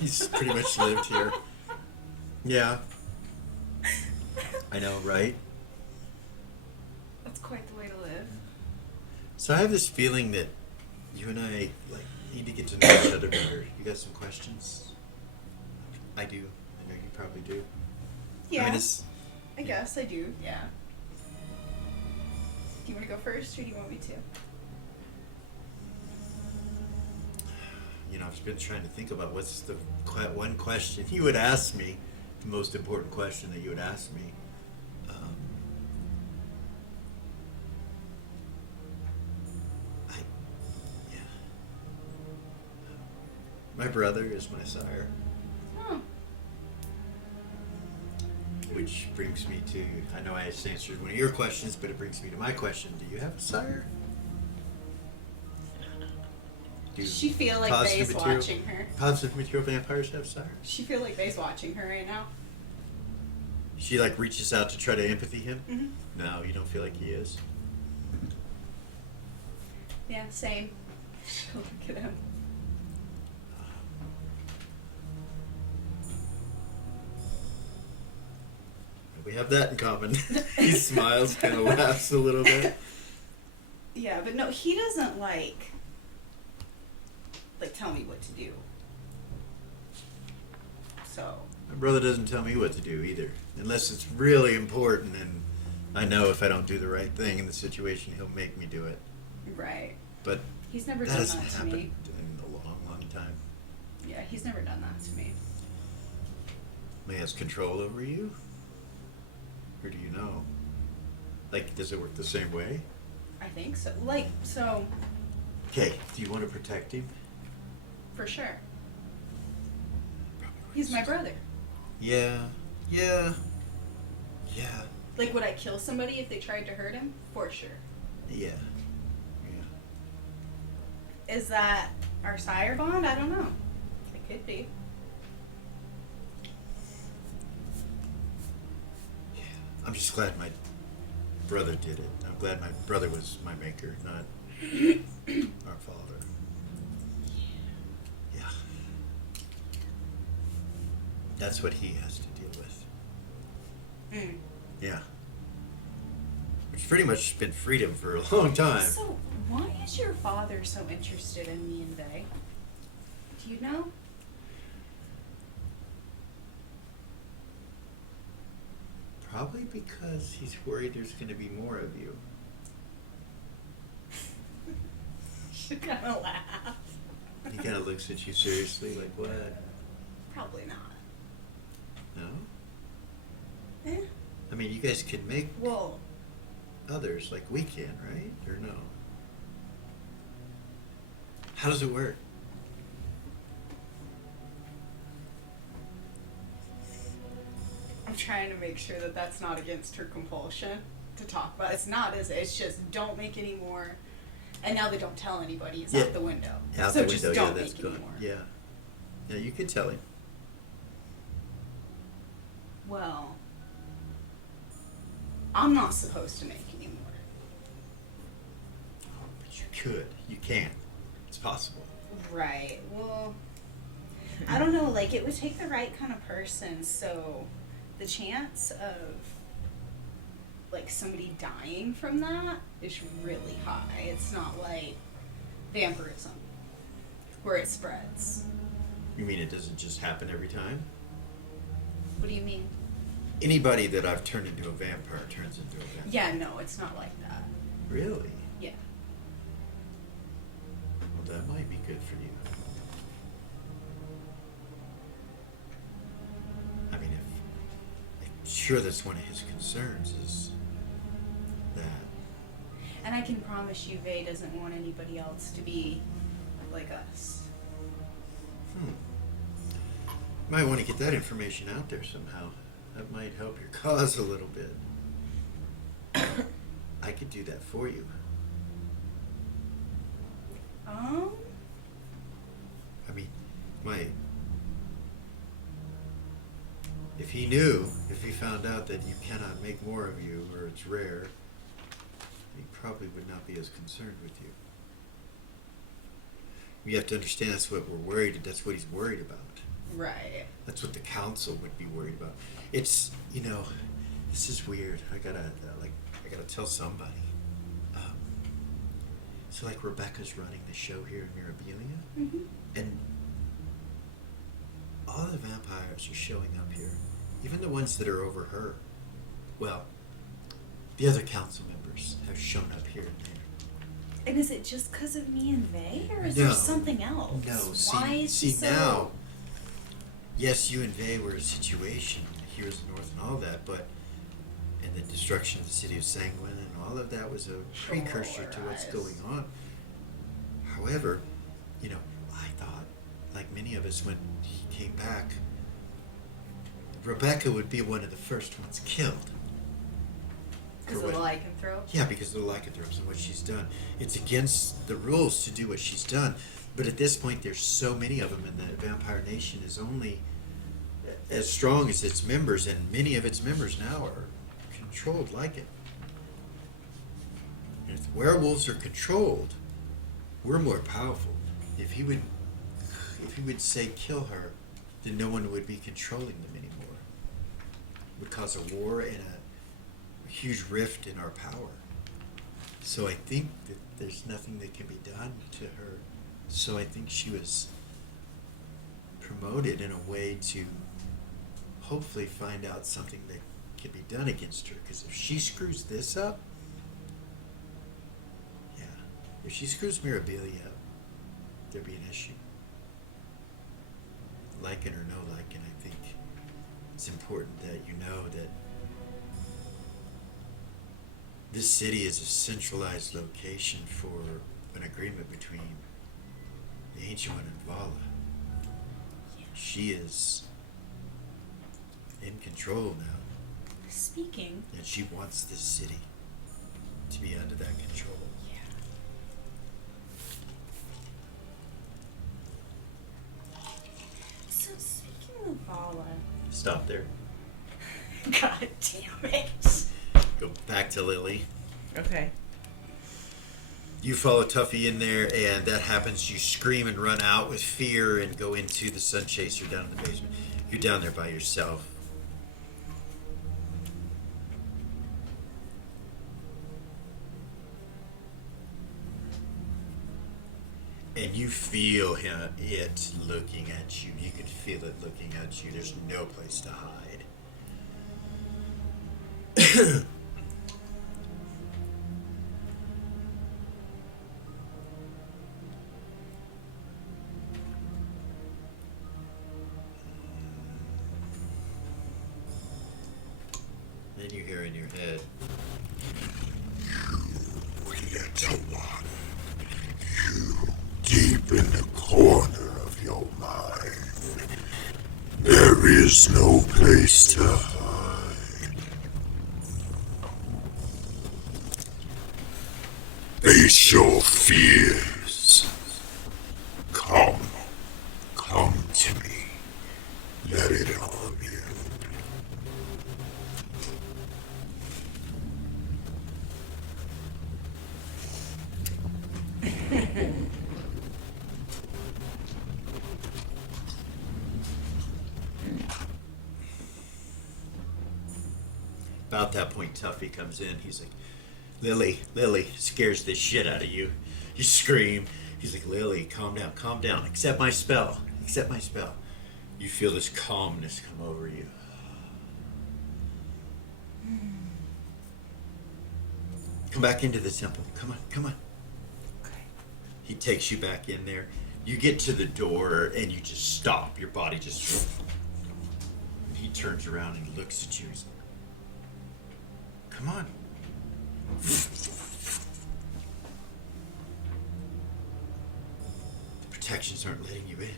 He's pretty much lived here. Yeah. I know, right? That's quite the way to live. So I have this feeling that you and I need to get to know each other better. You got some questions? I do. I know you probably do. Yeah. I mean, I guess I do. Yeah. Do you want to go first, or do you want me to? You know, I've been trying to think about what's the one question you would ask me, the most important question that you would ask me. Yeah. My brother is my sire, Oh. which brings me to, I know I just answered one of your questions, but it brings me to my question. Do you have a sire? Do Does she feel like positive Bay's material- watching her? Positive material vampires have sires? She feel like Bay's watching her right now? She reaches out to try to empathy him? Mm-hmm. No, you don't feel like he is. Yeah, same. She'll look at him. We have that in common. He smiles, kind of laughs a little bit. Yeah, but no, he doesn't like tell me what to do. So. My brother doesn't tell me what to do either, unless it's really important, and I know if I don't do the right thing in the situation, he'll make me do it. Right. But He's never that done hasn't that to happened me. in a long, long time. Yeah, he's never done that to me. He has control over you? Or do you know? Does it work the same way? I think so. So, Okay, do you want to protect him? for sure. He's my brother. Yeah. Yeah. Would I kill somebody if they tried to hurt him? For sure. Yeah. Is that our sire bond? I don't know. It could be. I'm just glad my brother did it. I'm glad my brother was my maker, not our father. Yeah. That's what he has to deal with. Mm. Yeah. Which pretty much been freedom for a long time. So, why is your father so interested in me and Bay? Do you know? Probably because he's worried there's going to be more of you. She kind of laugh. He kind of looks at you seriously, like, what? Probably not. No? Eh. I mean, you guys could make Well, others like we can, right? Or no? How does it work? I'm trying to make sure that that's not against her compulsion to talk about. It's not, is it? It's just don't make any more. And now they don't tell anybody. It's Yeah. out the window. Out so the just window, don't yeah, that's make gone. any more. Yeah. Yeah, you could tell him. Well, I'm not supposed to make any more. Oh, but you could. You can. It's possible. Right. Well, I don't know. It would take the right kind of person. So the chance of somebody dying from that is really high. It's not like vampirism where it spreads. You mean it doesn't just happen every time? What do you mean? Anybody that I've turned into a vampire turns into a vampire. Yeah, no, it's not like that. Really? Yeah. Well, that might be good for you. I mean, I'm sure that's one of his concerns is that. And I can promise you Vay doesn't want anybody else to be like us. Might want to get that information out there somehow. That might help your cause a little bit. I could do that for you. I mean, if he found out that you cannot make more of you, or it's rare, he probably would not be as concerned with you. You have to understand that's what that's what he's worried about. Right. That's what the council would be worried about. It's, this is weird. I gotta tell somebody. So like Rebecca's running the show here in Mirabilia, Mm-hmm. and all the vampires are showing up here, even the ones that are over her. Well, the other council members have shown up here and there. And is it just because of me and Vay, or is No. there something else? No, Why is he see so... now. Yes, you and Vay were a situation, Heroes of the North and all that, and the destruction of the city of Sanguine and all of that was a precursor to what's going on. However, I thought, like many of us when he came back, Rebecca would be one of the first ones killed. Because of the lycanthrope? Yeah, because of the lycanthropes and what she's done. It's against the rules to do what she's done. But at this point, there's so many of them, and the Vampire Nation is only as strong as its members, and many of its members now are controlled like it. And if werewolves are controlled, we're more powerful. If he would say kill her, then no one would be controlling them anymore. It would cause a war and a huge rift in our power. So I think that there's nothing that can be done to her. So I think she was promoted in a way to hopefully find out something that can be done against her. Because if she screws this up, if she screws Mirabilia up, there'd be an issue. Lycan or no Lycan, I think it's important that you know that this city is a centralized location for an agreement between the Ancient One and Vala. She is in control now. Speaking. And she wants this city to be under that control. So speaking of Vala. Stop there. God damn it. Go back to Lily. Okay. You follow Tuffy in there, and that happens. You scream and run out with fear and go into the Sun Chaser down in the basement. You're down there by yourself. And you feel it looking at you. You can feel it looking at you. There's no place to hide. Then you hear in your head, You little one, you deep in the corner of your mind, there is no place to hide. Face your fears. Come to me. Let it harm you. about that point, Tuffy comes in. He's like, Lily, scares the shit out of you. You scream. He's like, Lily, calm down. Accept my spell. You feel this calmness come over you. Come back into the temple. Come on. Okay. He takes you back in there. You get to the door and you just stop. Your body just... He turns around and looks at you. He's like, come on. protections aren't letting you in.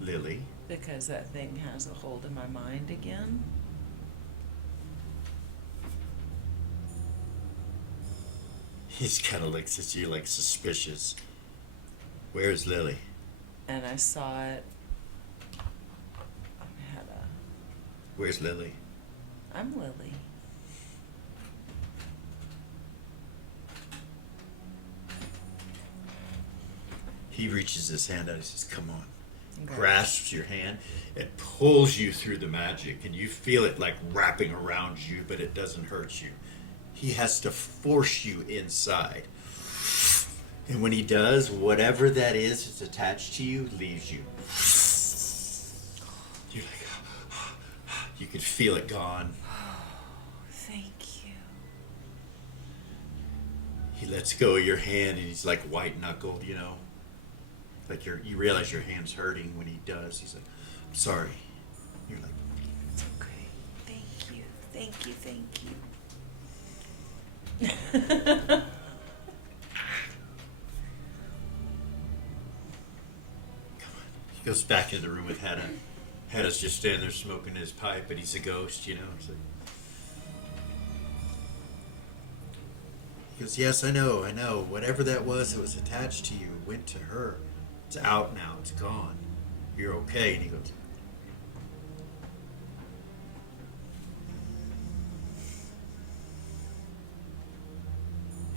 Lily. Because that thing has a hold of my mind again. He kind of looks at you like suspicious. Where's Lily? And I saw it. I had a. Where's Lily? I'm Lily. He reaches his hand out and says, come on. Okay. Grasps your hand and pulls you through the magic, and you feel it like wrapping around you, but it doesn't hurt you. He has to force you inside. And when he does, whatever that is that's attached to you leaves you. You're like, you can feel it gone. Thank you. He lets go of your hand and he's like white knuckled, you know. Like you realize your hand's hurting when he does. He's like, I'm sorry. You're like, It's okay. Thank you. Thank you. Thank you. he goes back into the room with Hedda. Hedda's just standing there smoking his pipe, but he's a ghost, you know. He's like, he goes, yes, I know. Whatever that was attached to you went to her. It's out now. It's gone. You're okay. And he goes,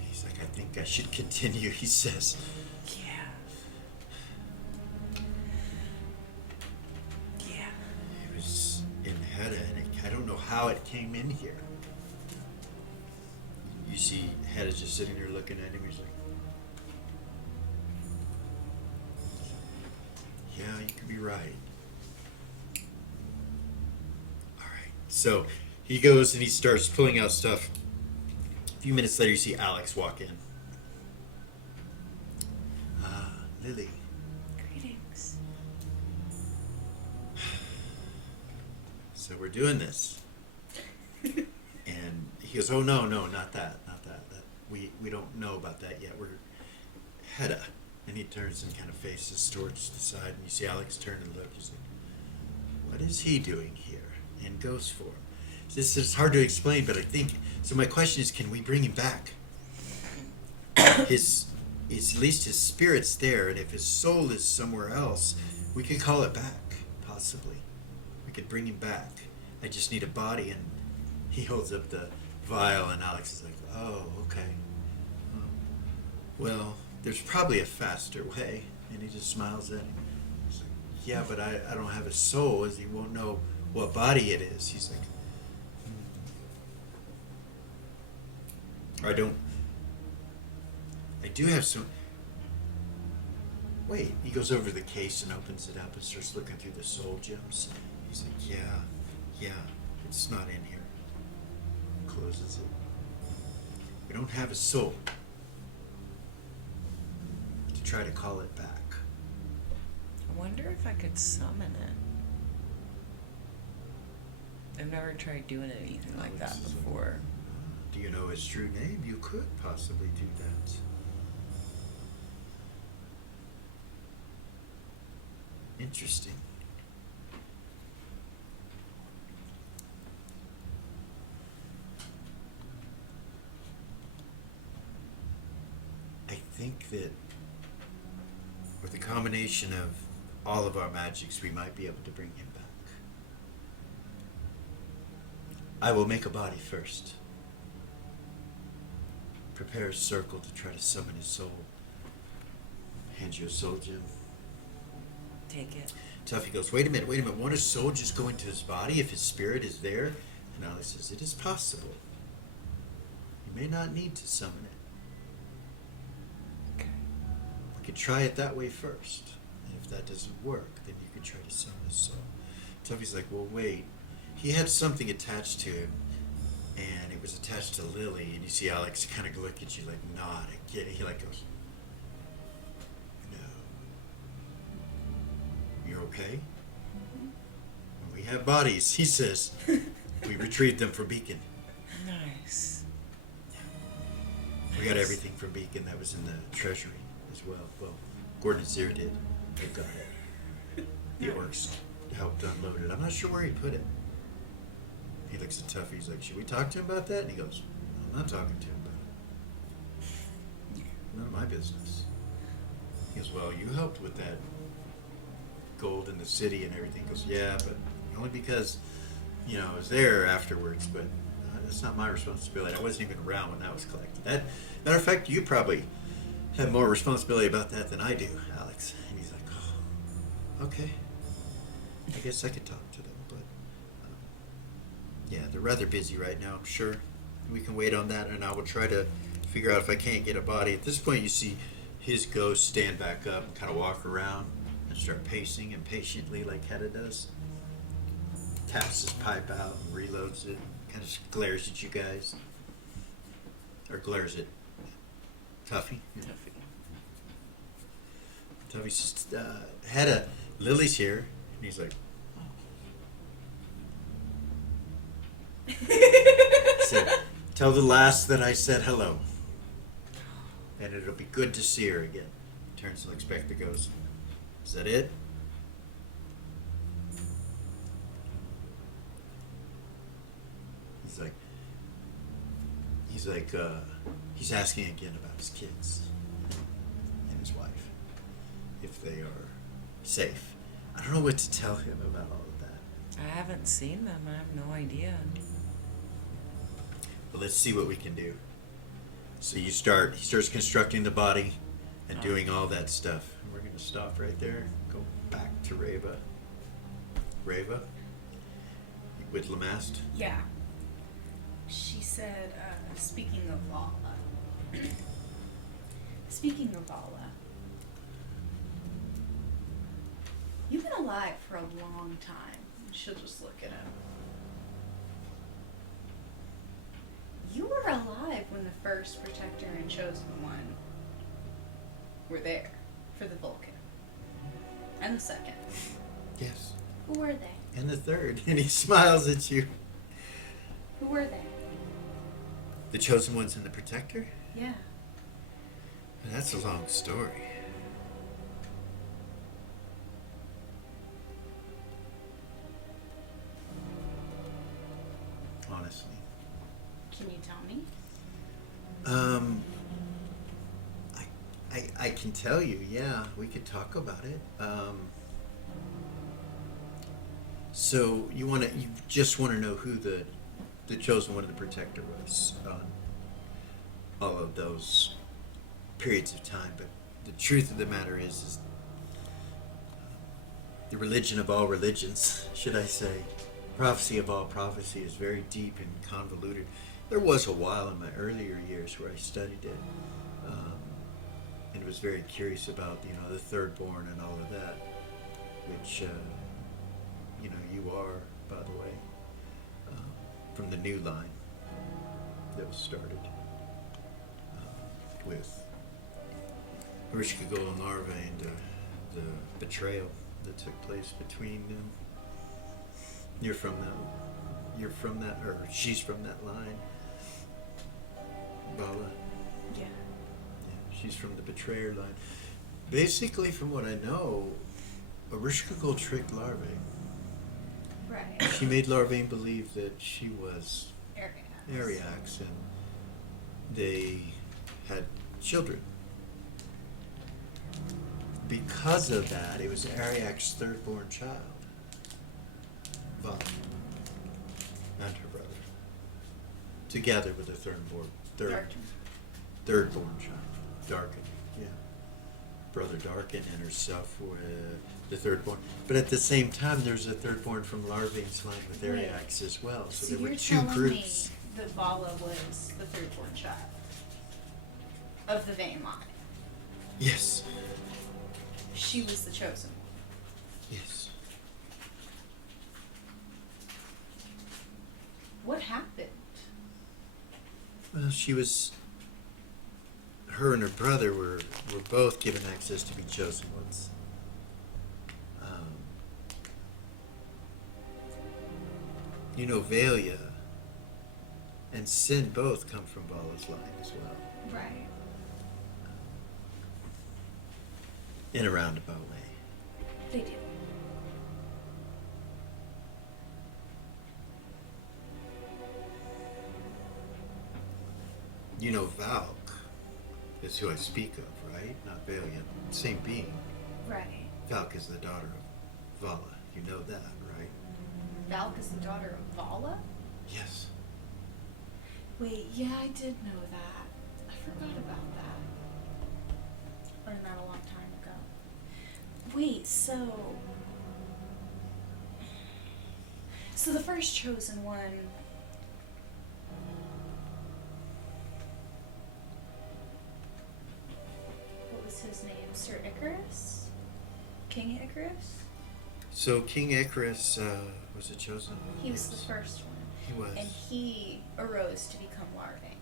he's like, I think I should continue, he says. Yeah. Yeah. It was in Hedda, and I don't know how it came in here. You see Hedda just sitting there looking at him. He's like, yeah, you could be right. All right. So he goes and he starts pulling out stuff. A few minutes later, you see Alex walk in. Lily. Greetings. So we're doing this. And he goes, oh, no, not that. We don't know about that yet. We're Hedda. And he turns and kind of faces towards the side, and you see Alex turn and look. He's like, what is he doing here in ghost form? It's hard to explain, but I think, so my question is, can we bring him back? At least his spirit's there, and if his soul is somewhere else, we could call it back, possibly. We could bring him back. I just need a body, and he holds up the vial, and Alex is like, oh, okay. Well, there's probably a faster way. And he just smiles at him. He's like, yeah, but I don't have a soul, as he won't know what body it is. He's like, I do have some. Wait, he goes over to the case and opens it up and starts looking through the soul gems. He's like, yeah, it's not in here. Closes it. We don't have a soul to try to call it back. I wonder if I could summon it. I've never tried doing anything like that before. Do you know his true name? You could possibly do that. Interesting. I think that with a combination of all of our magics, we might be able to bring him back. I will make a body first. Prepare a circle to try to summon his soul. Hand you a soul gem. Take it. Tuffy goes, wait a minute, won't his soul just go into his body if his spirit is there? And Alex says, it is possible. You may not need to summon it. Okay. We could try it that way first. And if that doesn't work, then you could try to summon his soul. Tuffy's like, well, wait. He had something attached to him, and it was attached to Lily, and you see Alex kind of look at you like, nod, I get it. He like goes, no. You're okay? We have bodies, he says. We retrieved them from Beacon. We got everything from Beacon that was in the treasury as well. Well, Gordon Zero did. They got it. The orcs helped unload it. I'm not sure where he put it. He looks at Tuffy. He's like, should we talk to him about that? And he goes, I'm not talking to him about it. None of my business. He goes, well, you helped with that gold in the city and everything. He goes, yeah, but only because, you know, I was there afterwards, but that's not my responsibility. I wasn't even around when that was collected. Matter of fact, you probably have more responsibility about that than I do, Alex. And he's like, oh, okay. I guess I could talk to them, but yeah, they're rather busy right now, I'm sure. We can wait on that, and I will try to figure out if I can't get a body. At this point, you see his ghost stand back up and kind of walk around and start pacing impatiently like Hedda does. Taps his pipe out and reloads it, kind of glares at you guys. Or glares at Tuffy. Tuffy says, Hedda, Lily's here. And he's like, said, tell the lass that I said hello. And it'll be good to see her again. Turns to looks back to goes, is that it? He's asking again about his kids and his wife, if they are safe. I don't know what to tell him about all of that. I haven't seen them. I have no idea. But let's see what we can do. So he starts constructing the body and doing all that stuff. We're going to stop right there, go back to Reva. Reva? With Lamast? Yeah. She said, speaking of Vala. Speaking of Vala. You've been alive for a long time. She'll just look at him. You were alive when the first Protector and Chosen One were there for the Vulcan. And the second. Yes. Who were they? And the third. And he smiles at you. Who were they? The Chosen Ones and the Protector? Yeah. That's a long story. Honestly. Can you tell me? I can tell you, yeah, we could talk about it. So you just want to know who the Chosen One of the Protector was on all of those periods of time, but the truth of the matter is the religion of all religions, should I say, prophecy of all prophecy is very deep and convoluted. There was a while in my earlier years where I studied it, and was very curious about, the third born and all of that, which, you are, by the way, from the new line that was started with Rishkagul and Larva and the betrayal that took place between them. You're from that, or she's from that line. Bala. Yeah. Yeah, she's from the betrayer line. Basically, from what I know, Rishkagul tricked Larvae. Right. She made Larvae believe that she was Ariax. Ariax, and they had children. Because of that, it was Ariax's third-born child, Vala, and her brother, together with the third-born child, Darkin. Yeah, brother Darkin and herself were the third-born. But at the same time, there's a third-born from Larvae's line with Wait. Ariax as well. So So there were you're two telling groups. me that Vala was the third-born child of the Vane line. Yes. She was the chosen one. Yes. What happened? Well, her and her brother were both given access to be chosen ones. Valia and Sin both come from Vala's line as well, Right. in a roundabout way. They do. You know, Valk is who I speak of, right? Not Valiant. Same being. Right. Valk is the daughter of Vala. You know that, right? Valk is the daughter of Vala? Yes. Wait, yeah, I did know that. I forgot about that. Learned that a long time ago. Wait, so the first chosen one. What was his name? Sir Icarus? King Icarus? So King Icarus was a chosen one. He was the first one. He was. And he arose to become Larving,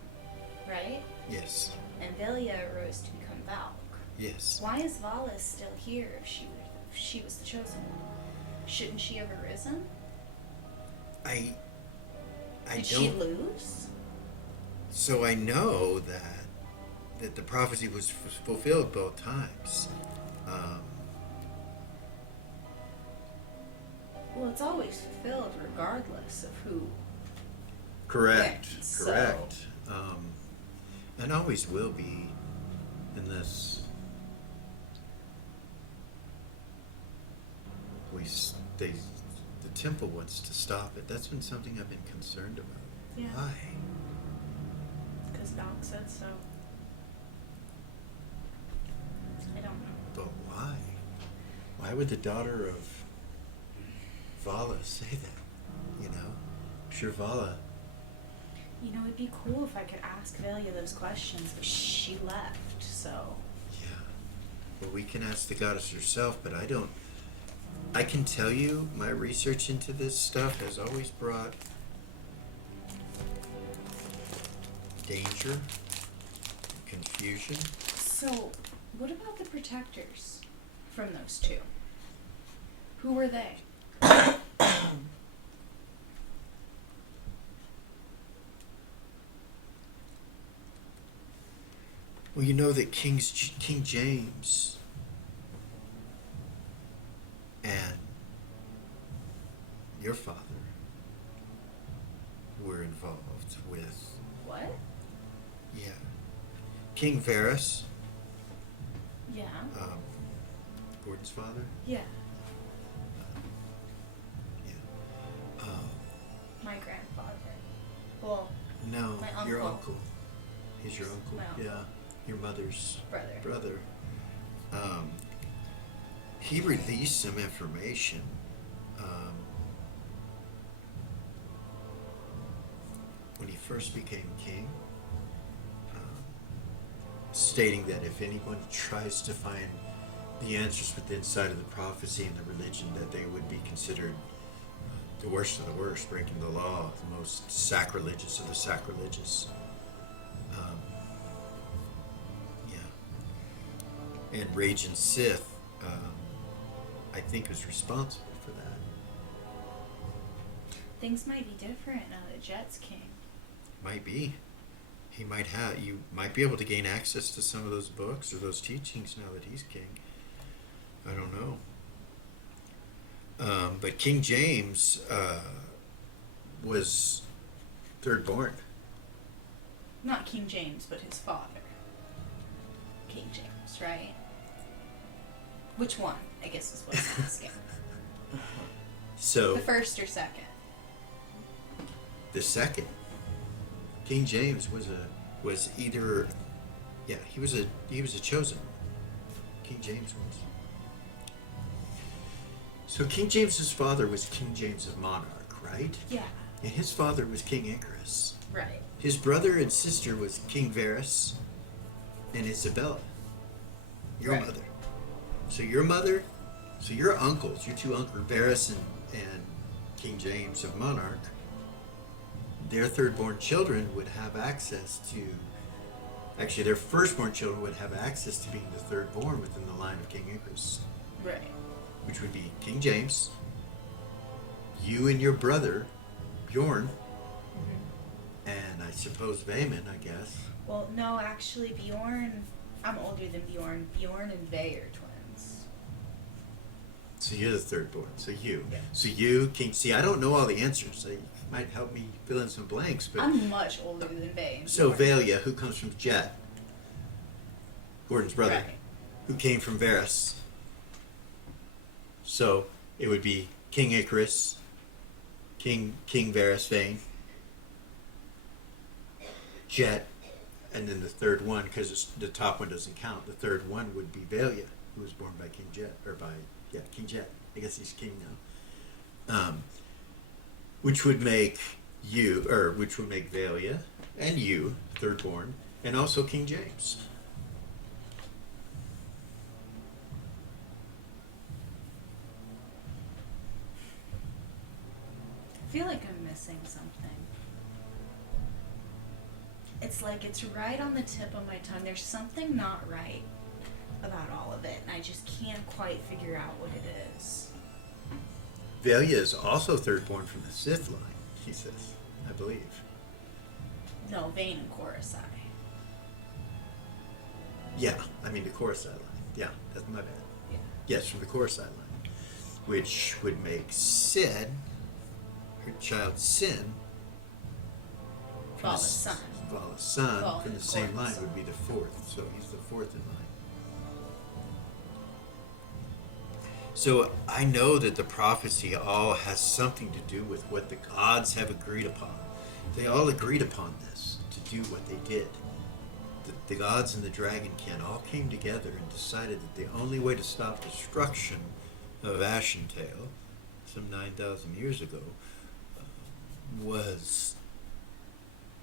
right? Yes. And Velia arose to become Valk. Yes. Why is Vala still here if she was the chosen one? Shouldn't she have arisen? I Did don't. she lose? So I know that the prophecy was fulfilled both times. Well, it's always fulfilled regardless of who. Correct. Yeah, so- Correct. And always will be unless the temple wants to stop it. That's been something I've been concerned about. Yeah. Why? Because Valk said so. I don't know. But why? Why would the daughter of Vala say that? You know? I'm sure Vala. You know, it'd be cool if I could ask Velia those questions, but she left, so. Yeah. Well, we can ask the goddess herself, but I can tell you my research into this stuff has always brought danger, confusion. So, what about the protectors from those two? Who were they? Well, you know that King James and your father were involved with, What? yeah, King Varus, Yeah. Gordon's father. Yeah. Yeah. My grandfather. Well, No, My your uncle. uncle. He's your uncle. My uncle. Yeah, your mother's brother. He released some information. When he first became king, stating that if anyone tries to find the answers within inside of the prophecy and the religion, that they would be considered the worst of the worst, breaking the law, the most sacrilegious of the sacrilegious. Yeah. And Raging Sith, I think, was responsible for that. Things might be different now that Jet's king. Might be. He might have. You might be able to gain access to some of those books or those teachings now that he's king. I don't know. But King James was third born. Not King James, but his father. King James, right? Which one? I guess is what I'm asking. So The first or second? the second, King James was either, yeah, he was a chosen one. King James was. So King James's father was King James of Monarch, right? Yeah. And his father was King Icarus. Right. His brother and sister was King Varus and Isabella, your Right. mother. So your uncles, your two uncles, Varus and King James of Monarch, their third-born children would have access to, actually their firstborn children would have access to being the third-born within the line of King Icarus, Right. which would be King James, you and your brother, Bjorn, and I I suppose Vayman, I guess. Well, no, actually, Bjorn. I'm older than Bjorn. Bjorn and Vey are twins. So you're the third born. So you. Yeah. So you, King. See, I don't know all the answers. So you might help me fill in some blanks. But I'm much older than Vey. And so Bjorn. Valia, who comes from Jet, Gordon's brother, Right. who came from Varys. So it would be King Icarus, King Varys Vayne, Jet, and then the third one, because the top one doesn't count. The third one would be Valia, who was born by King Jet, or by King Jet. I guess he's king now. Which would make you, or which would make Valia and you third born, and also King James. I feel like I'm missing something. It's like it's right on the tip of my tongue. There's something not right about all of it, and I just can't quite figure out what it is. Valia is also third born from the Sith line, he says, I believe. No, Vayne and Chorus Yeah, I mean the Coruscant line. Yeah, that's my bad. Yeah. Yes, from the Coruscant line, which would make Sid, her child Sin, Vala's son. Vala's son Vala from the and same line Corus. would be the fourth, so he's the fourth in line. So I know that the prophecy all has something to do with what the gods have agreed upon. They all agreed upon this to do what they did. The gods and the dragon kin all came together and decided that the only way to stop destruction of Ashentale, some 9,000 years ago, was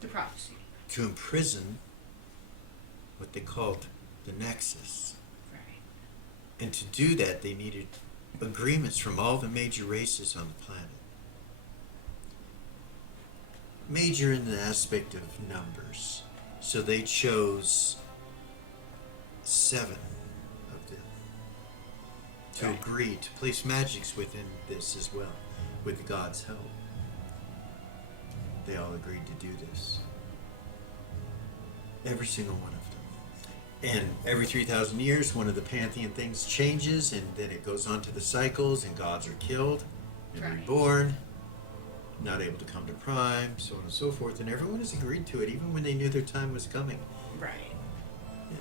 The prophecy. to imprison what they called the Nexus. Right. And to do that, they needed agreements from all the major races on the planet. Major in the aspect of numbers. So they chose 7 of them to Right. agree to place magics within this as well, with the gods' help. They all agreed to do this. Every single one of them. And every 3,000 years, one of the pantheon things changes, and then it goes on to the cycles, and gods are killed and Right. reborn, not able to come to prime, so on and so forth. And everyone has agreed to it, even when they knew their time was coming. Right. Yeah.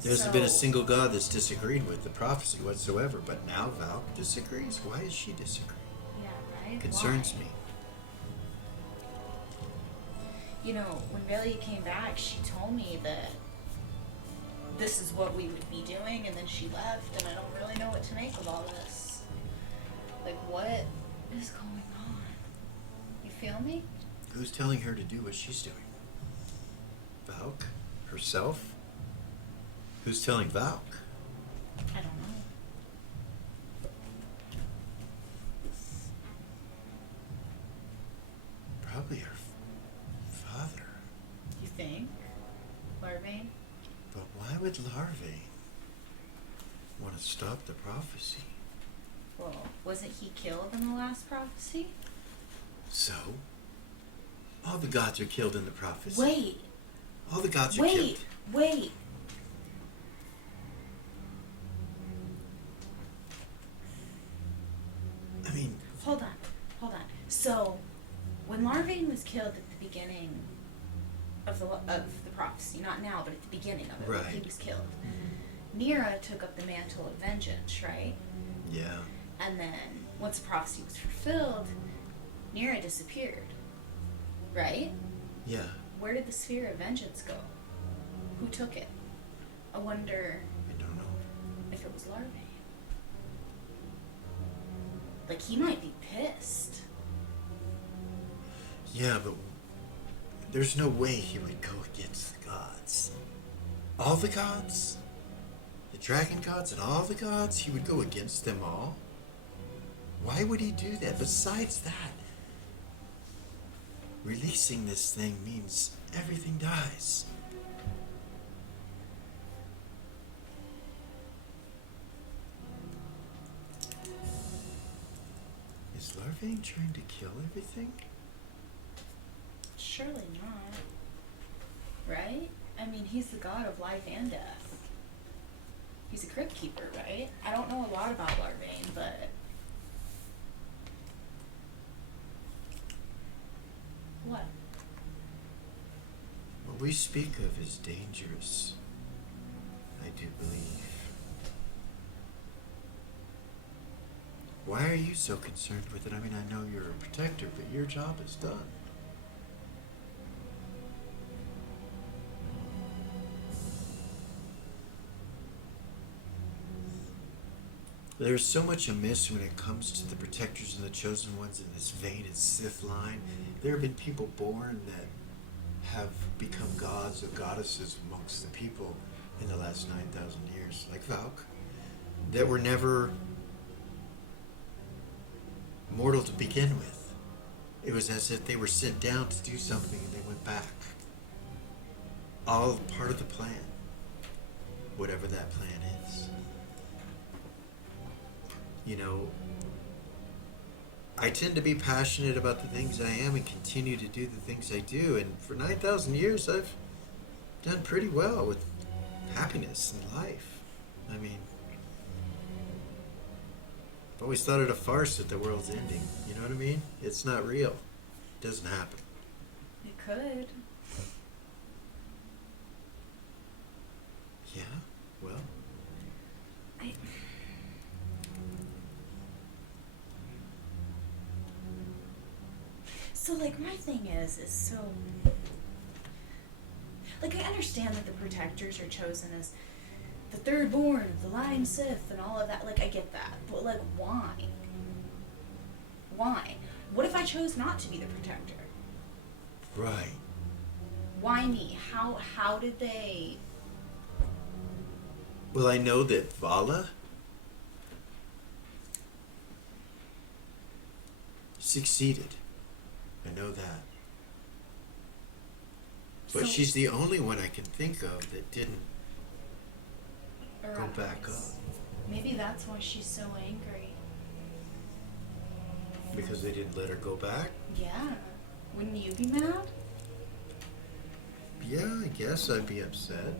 There hasn't been a So- single god that's disagreed with the prophecy whatsoever, but now Val disagrees. Why is she disagreeing? Yeah, right? Concerns Why? me. You know, when Bailey came back, she told me that this is what we would be doing, and then she left, and I don't really know what to make of all this. Like, what is going on? You feel me? Who's telling her to do what she's doing? Valk? Herself? Who's telling Valk? I don't know. Probably her father. You think? Larvain? But why would Larvae want to stop the prophecy? Well, wasn't he killed in the last prophecy? So? All the gods are killed in the prophecy. Wait! All the gods are Wait! killed. Wait! I mean, Hold on. Hold on. So, when Larvain was killed at the beginning of the prophecy, not now, but at the beginning of it, when he Right. was killed, Nira took up the mantle of vengeance, right? yeah. And then, once the prophecy was fulfilled, Nira disappeared, right? Yeah. Where did the sphere of vengeance go? Who took it? I wonder I don't know. if it was Larvain. Like, he might be pissed. Yeah, but there's no way he would go against the gods. All the gods? The dragon gods and all the gods? He would go against them all? Why would he do that? Besides that, releasing this thing means everything dies. Is Larvain trying to kill everything? Surely not. right? I mean, he's the god of life and death. He's a crypt keeper, right? I don't know a lot about Larvain, but... What? What we speak of is dangerous, I do believe. Why are you so concerned with it? I mean, I know you're a protector, but your job is done. There's so much amiss when it comes to the protectors and the chosen ones in this Vain Sith line. There have been people born that have become gods or goddesses amongst the people in the last 9,000 years, like Valk, that were never mortal to begin with. It was as if they were sent down to do something and they went back. All part of the plan, whatever that plan is. You know, I tend to be passionate about the things I am and continue to do the things I do. And for 9,000 years, I've done pretty well with happiness in life. I mean, I've always thought it a farce that the world's ending. You know what I mean? It's not real. It doesn't happen. It could. Yeah? Well, So, like, my thing is so... Like, I understand that the protectors are chosen as the third born of the Lion Sith and all of that. Like, I get that. But, like, why? Why? What if I chose not to be the protector? right. Why me? How did they... Well, I know that Vala succeeded. I know that. But So- she's the only one I can think of that didn't go back up. arise? Maybe that's why she's so angry. Because they didn't let her go back? Yeah. Wouldn't you be mad? Yeah, I guess I'd be upset.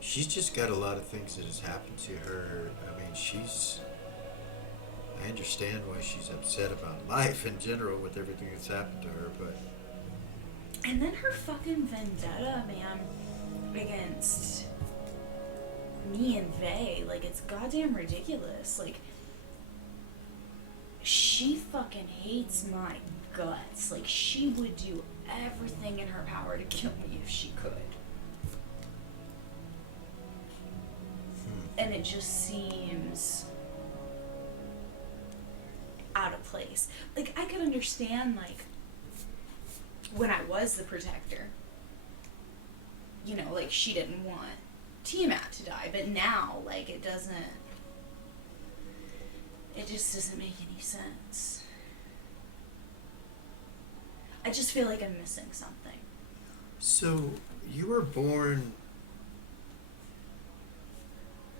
She's just got a lot of things that has happened to her. I mean, I understand why she's upset about life in general with everything that's happened to her, but And then her fucking vendetta, man, against me and Vay, like, it's goddamn ridiculous. Like, she fucking hates my guts. Like, she would do everything in her power to kill me if she could. And it just seems out of place. Like, I could understand, like, when I was the protector, you know, like, she didn't want Tiamat to die, but now, like, it just doesn't make any sense. I just feel like I'm missing something. so you were born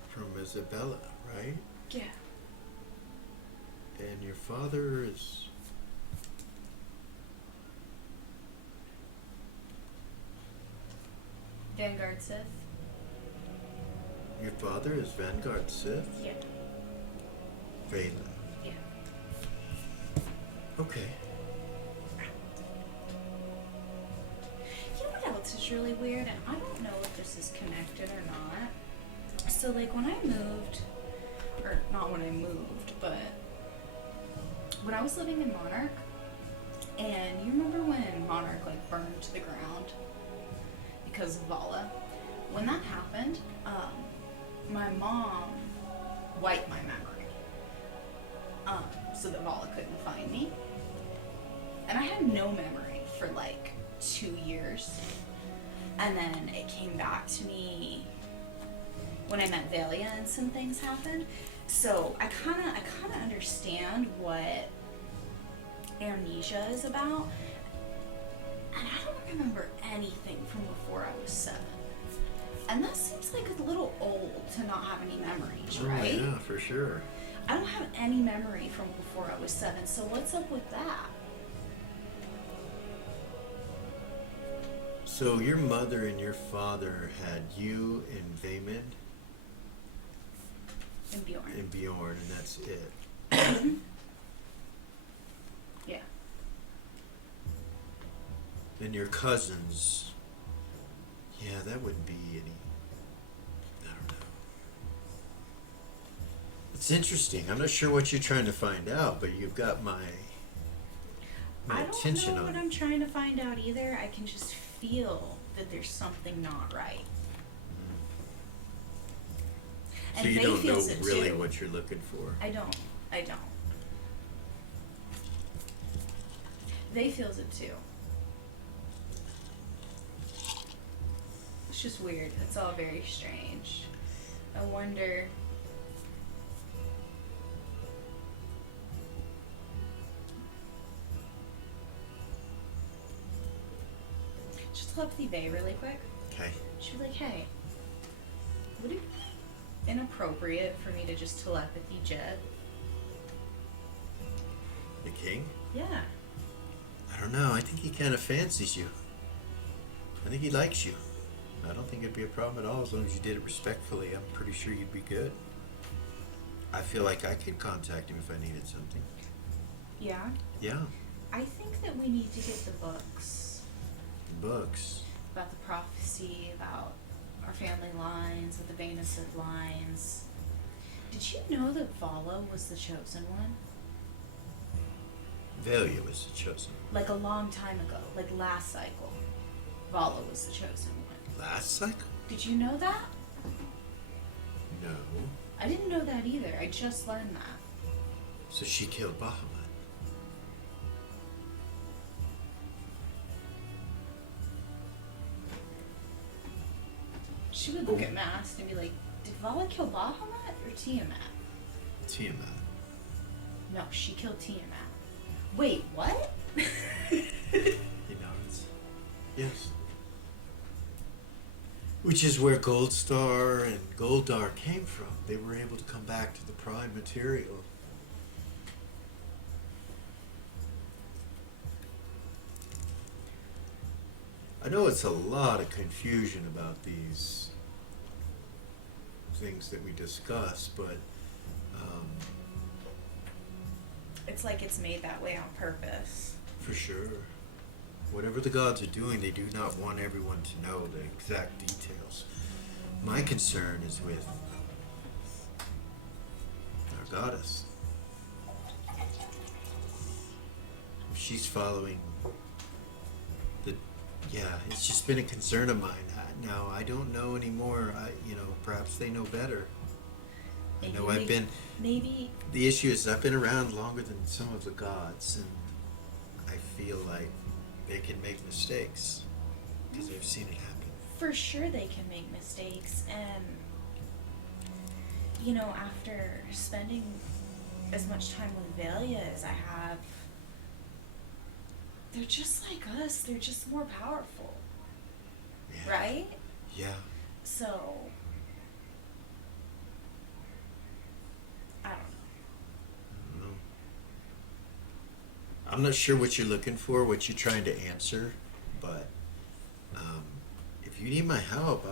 from Isabella, right? Yeah. And your father is Vanguard Sith? your father is Vanguard Sith? Yeah. Valen. Yeah. Okay. You know what else is really weird? And I don't know if this is connected or not. So, like, when I moved, or not when I moved, but when I was living in Monarch, and you remember when Monarch, like, burned to the ground because of Vala? When that happened, my mom wiped my memory so that Vala couldn't find me. And I had no memory for, like, 2 years. And then it came back to me when I met Valia and some things happened. So I kind of understand what amnesia is about. And I don't remember anything from before I was 7. And that seems like a little old to not have any memories, right? Oh, yeah, for sure. I don't have any memory from before I was 7, so what's up with that? So your mother and your father had you and Vaymond And Bjorn. and Bjorn, and that's it. Yeah. And your cousins, yeah, that wouldn't be any. I don't know. It's interesting. I'm not sure what you're trying to find out, but you've got my I don't attention know on what it. I'm trying to find out either. I can just feel that there's something not right. So And you Faye don't know feels it really too. what you're looking for. I don't. They feels it too. It's just weird. It's all very strange. I wonder. Just telepathy Bay really quick. Okay. She was like, hey, would it be inappropriate for me to just telepathy Jed? The king? Yeah. I don't know. I think he kind of fancies you. I think he likes you. I don't think it'd be a problem at all as long as you did it respectfully. I'm pretty sure you'd be good. I feel like I could contact him if I needed something. Yeah. Yeah. I think that we need to get the books Books. about the prophecy, about our family lines, with the Vainacid lines. Did you know that Vala was the chosen one? Valia was the chosen one. Like a long time ago, like last cycle, Vala was the chosen one. Last cycle? Did you know that? No. I didn't know that either. I just learned that. So she killed Bahamut. She would look at Mast and be like, did Vala kill Bahamut or Tiamat? Tiamat. No, she killed Tiamat. Wait, what? He nods. Yes. Which is where Goldstar and Goldar came from. They were able to come back to the prime material. I know it's a lot of confusion about these things that we discuss, but It's like it's made that way on purpose. for sure, whatever the gods are doing, they do not want everyone to know the exact details. My concern is with our goddess. If she's following the, yeah, it's just been a concern of mine. Now I don't know anymore. Perhaps they know better. I know I've been. Maybe. The issue is I've been around longer than some of the gods, and I feel like they can make mistakes because I've seen it happen. For sure they can make mistakes, and after spending as much time with Velia as I have, they're just like us. They're just more powerful, Yeah. right? Yeah. So I don't know. I don't know. I'm not sure what you're looking for, what you're trying to answer, but if you need my help,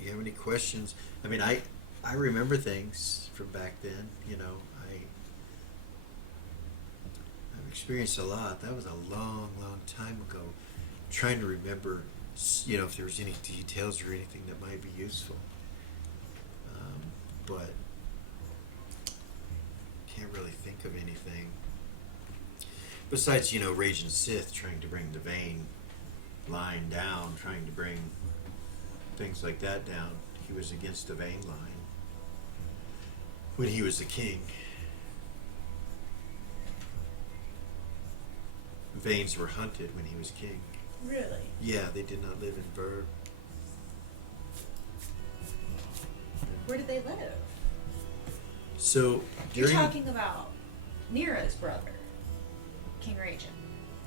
you have any questions? I mean, I remember things from back then. I've experienced a lot. That was a long, long time ago. I'm trying to remember, if there was any details or anything that might be useful. But can't really think of anything. Besides, Raging Sith trying to bring the Vane line down, trying to bring things like that down. He was against the Vane line when he was the king. Vanes were hunted when he was king. Really? Yeah, they did not live in Verb. Where did they live? So You're during talking about Nira's brother, King Ragin,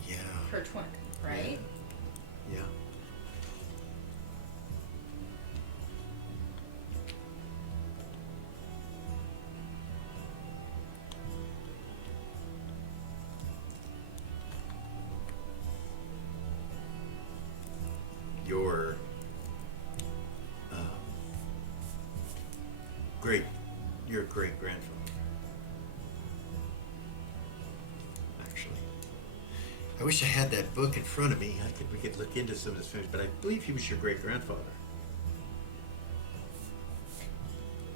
yeah, her twin, right? yeah. I wish I had that book in front of me. We could look into some of this family, but I believe he was your great grandfather.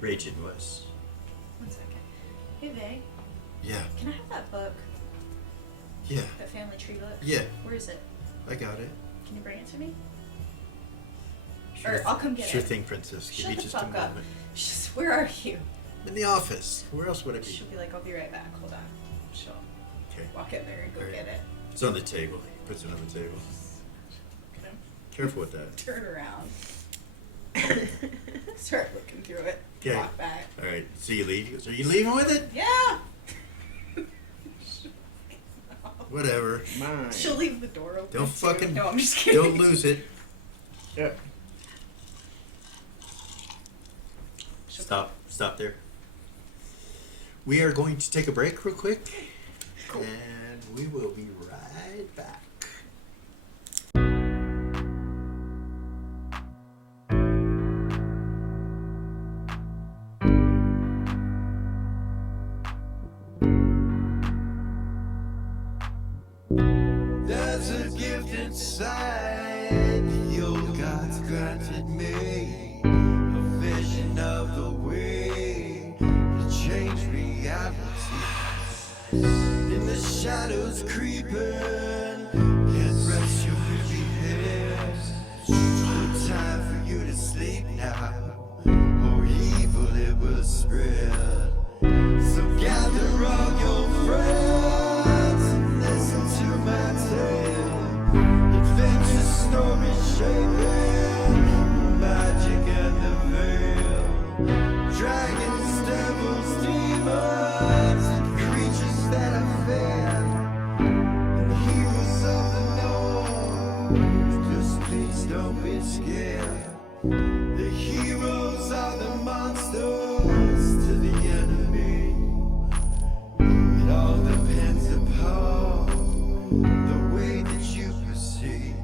Ragin was. 1 second. Hey, Vay, Yeah. can I have that book? Yeah. That family tree book? Yeah. Where is it? I got it. Can you bring it to me? Sure, Or I'll come get sure it. thing, Princess. Give Shut me the just a fuck up. moment. Where are you? I'm in the office. Where else would I be? She'll be like, I'll be right back. Hold on. She'll Okay. walk in there and go Alright. get it. It's on the table. He puts it on the table. Gonna Careful with that. turn around. Start looking through it. Okay. Walk back. All right. So you leave. He goes, are you leaving with it? Yeah. Whatever. Mine. She'll leave the door open. Don't too. fucking. No, I'm just kidding. Don't lose it. Yep. Stop. Stop there. We are going to take a break real quick. Cool. And we will be right back. There's a gift inside the old gods granted me, a vision of the way to change reality. In the shadows creeping, can't rest your weary head. No time for you to sleep now, or evil it will spread. So gather all your friends and listen to my tale. Adventure story shaping magic and the veil. Dragons, devils, demons, and creatures that are fair, and heroes of the known. Just please don't be scared. The heroes are the monsters to the enemy. It all depends upon the way that you proceed.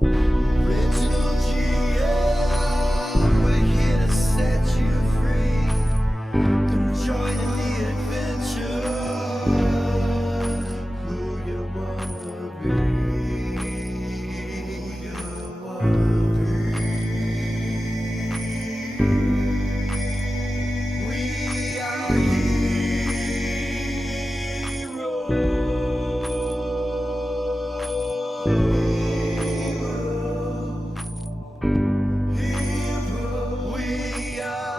Original GM, we're here to set you free. Come join in the adventure. Who you wanna be? Who you wanna be? We are heroes. We are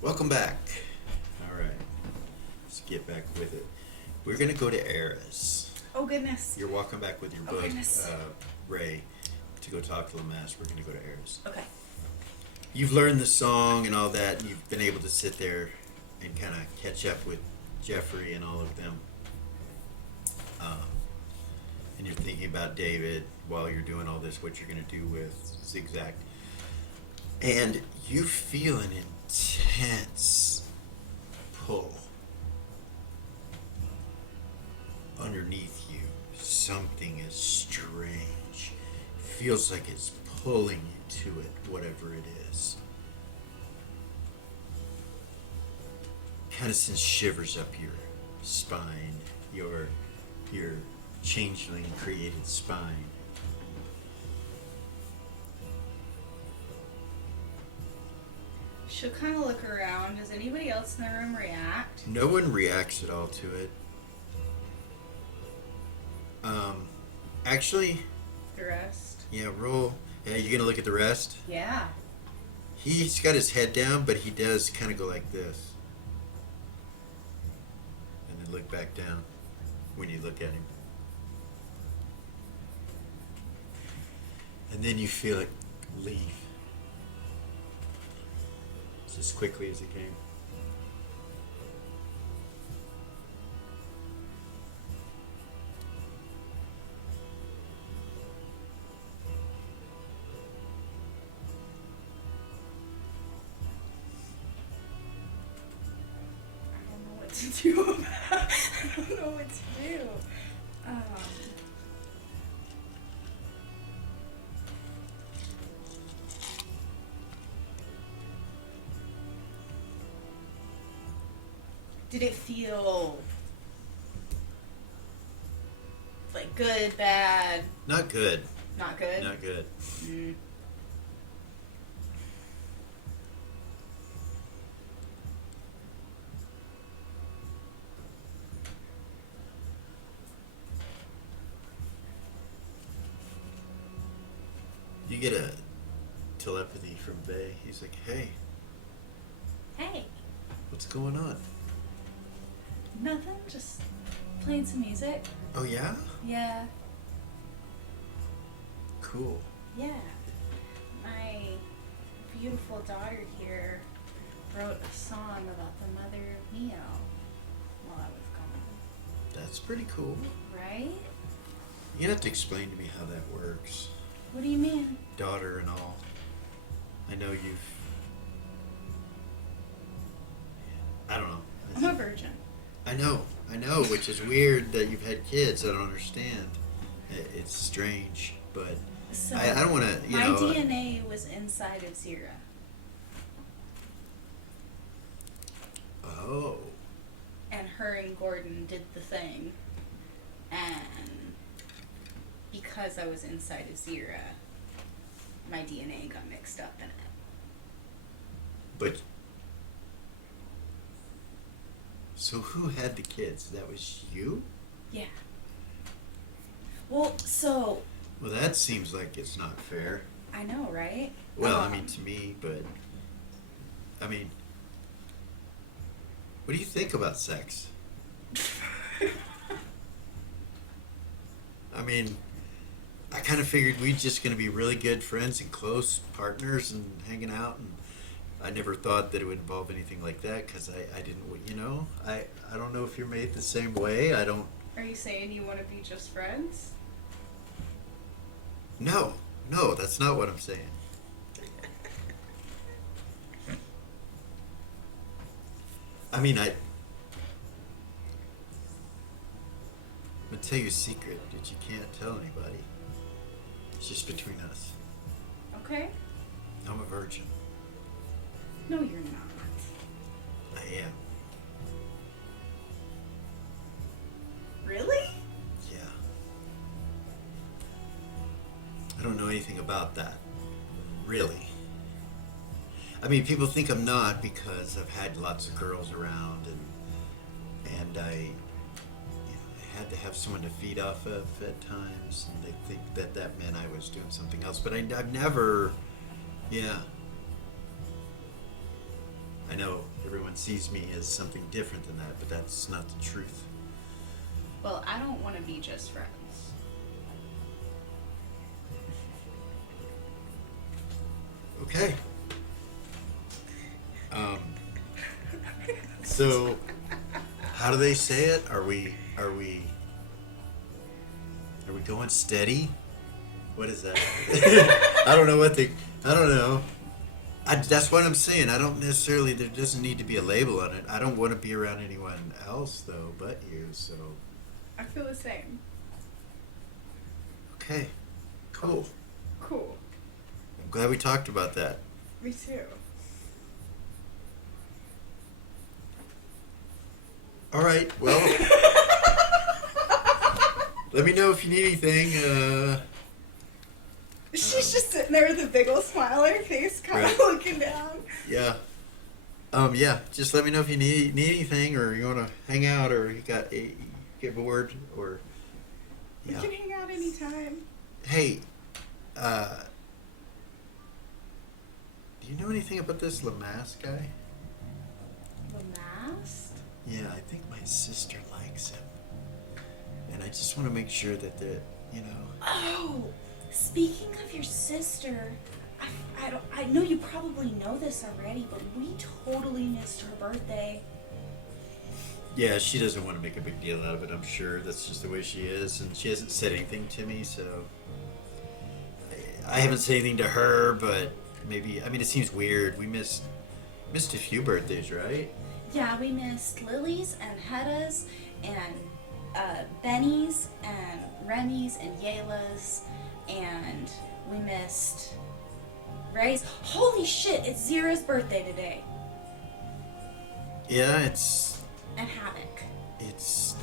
Welcome back. All right. Let's get back with it. We're going to go to Eris. Oh, goodness. You're walking back with your Oh, book, goodness. Ray, to go talk to Lamass. We're going to go to Eris. Okay. You've learned the song and all that, and you've been able to sit there and kind of catch up with Jeffrey and all of them. And you're thinking about David while you're doing all this, what you're going to do with Zigzag. And you feel an intense pull underneath you. Something is strange. Feels like it's pulling you to it, whatever it is. Kind of sends shivers up your spine, your changeling created spine. She'll kind of look around. Does anybody else in the room react? No one reacts at all to it. Actually, The rest? yeah, roll. Yeah, you gonna look at the rest? Yeah. He's got his head down, but he does kind of go like this. And then look back down when you look at him. And then you feel it leave. Just as quickly as it came. to do. I don't know what to do. Did it feel like good, bad, Not good. not good? Not good. Mm. You get a telepathy from Bay. He's like, hey, Hey, what's going on? nothing. Just playing some music. Oh, yeah? Yeah, Cool. yeah. My beautiful daughter here wrote a song about the mother of Neo while I was gone. That's pretty cool. Right? You're gonna have to explain to me how that works. What do you mean? Daughter and all. I know you've... I don't know. I'm a virgin. I know, which is weird that you've had kids. I don't understand. It's strange, but So I don't want to, my DNA was inside of Zira. Oh, And her and Gordon did the thing. And because I was inside of Zira, my DNA got mixed up in it. but so who had the kids? That was you? Yeah. Well, so Well, that seems like it's not fair. I know, right? Well, I mean to me, but I mean, what do you think about sex? I mean, I kind of figured we'd just going to be really good friends and close partners and hanging out, and I never thought that it would involve anything like that because I didn't, you know, I don't know if you're made the same way. I don't. Are you saying you want to be just friends? No, that's not what I'm saying. I mean, I'm gonna tell you a secret that you can't tell anybody. It's just between us. Okay. I'm a virgin. No, you're not. I am. Really? Yeah. I don't know anything about that. Really. I mean, people think I'm not because I've had lots of girls around and I, you know, I had to have someone to feed off of at times, and they think that meant I was doing something else. But I've never, yeah. I know everyone sees me as something different than that, but that's not the truth. Well, I don't want to be just friends. Okay. So, how do they say it? Are we going steady? What is that? I don't know I don't know. That's what I'm saying. I don't necessarily, there doesn't need to be a label on it. I don't want to be around anyone else though, but you, so. I feel the same. Okay. Cool. Cool. I'm glad we talked about that. Me too. All right. Well, let me know if you need anything. She's just sitting there with a big old smile on her face, kind of Right. looking down. Yeah. Yeah. Just let me know if you need anything, or you want to hang out, or you got give a word, or We yeah. can hang out anytime. Hey, do you know anything about this Lamass guy? The mast? Yeah, I think my sister likes him, and I just want to make sure that you know. Oh, speaking of your sister, I know you probably know this already, but we totally missed her birthday. Yeah, she doesn't want to make a big deal out of it. I'm sure that's just the way she is, and she hasn't said anything to me, so I haven't said anything to her. But maybe, I mean, it seems weird. We missed a few birthdays, right? Yeah, we missed Lily's and Hedda's and Benny's and Remy's and Yayla's, and we missed Ray's. Holy shit, it's Zira's birthday today. Yeah, it's And Havoc.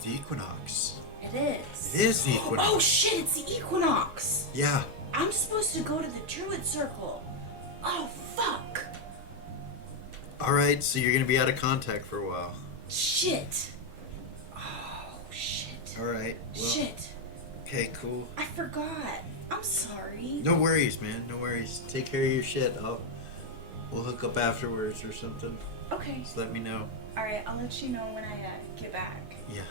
the equinox. It is. It is the equinox. Oh shit, it's the equinox. Yeah. I'm supposed to go to the Druid Circle. Oh fuck. All right, so you're gonna be out of contact for a while. Shit. Oh shit. All right. Well, Shit. Okay, cool. I forgot. I'm sorry. No worries, man. No worries. Take care of your shit. We'll hook up afterwards or something. Okay. Just let me know. Alright, I'll let you know when I get back. Yeah.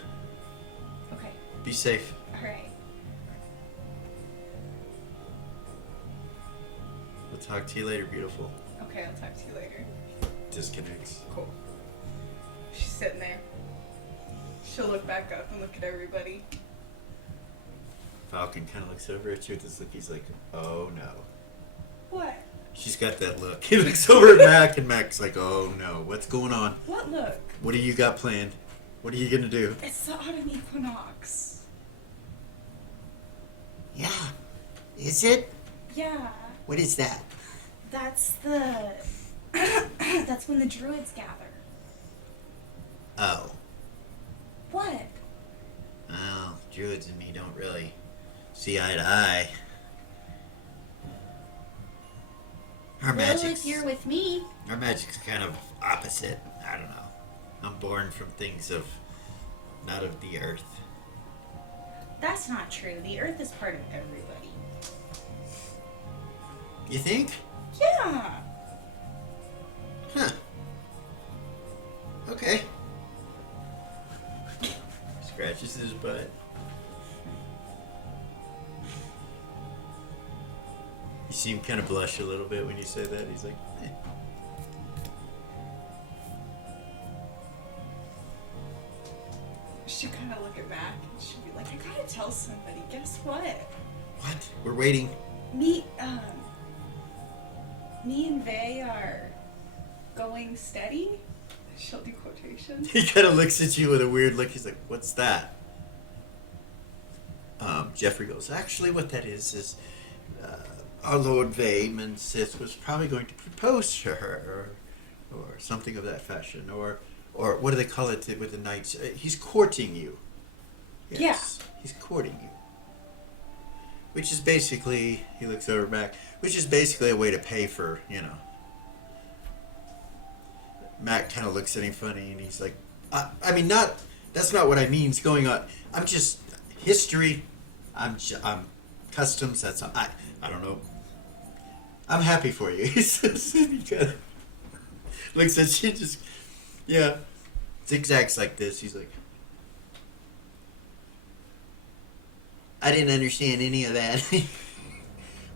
Okay. Be safe. Alright. We'll talk to you later, beautiful. Okay, I'll talk to you later. Disconnects. Cool. She's sitting there. She'll look back up and look at everybody. Falcon kind of looks over at you with this look. He's like, oh no. What? She's got that look. He looks over at Mac, and Mac's like, oh no, what's going on? What look? What do you got planned? What are you gonna do? It's the autumn equinox. Yeah. Is it? Yeah. What is that? That's the... That's when the druids gather. Oh. What? Well, druids and me don't really see eye to eye. Our Well, magic's if you're with me. our magic's kind of opposite. I don't know. I'm born from things of not of the earth. That's not true. The earth is part of everybody. You think? Yeah. Huh. Okay. Scratches his butt. You see him kind of blush a little bit when you say that. He's like, eh. She'll kind of look at Mac and she'll be like, I gotta tell somebody. Guess what? What? We're waiting. Me and Vay are going steady. She'll do quotations. He kind of looks at you with a weird look. He's like, what's that? Jeffrey goes, actually what that is our Lord Vayman Sith was probably going to propose to her or something of that fashion. Or what do they call it with the knights? He's courting you. Yes, he's courting you. Which is basically, he looks over back, which is basically a way to pay for, Matt kind of looks at him funny and he's like, I mean, that's not what I mean is going on. I'm just, history, I'm customs, that's, I don't know. I'm happy for you. He says, he kind of looks at you just, yeah, zigzags like this. He's like, I didn't understand any of that.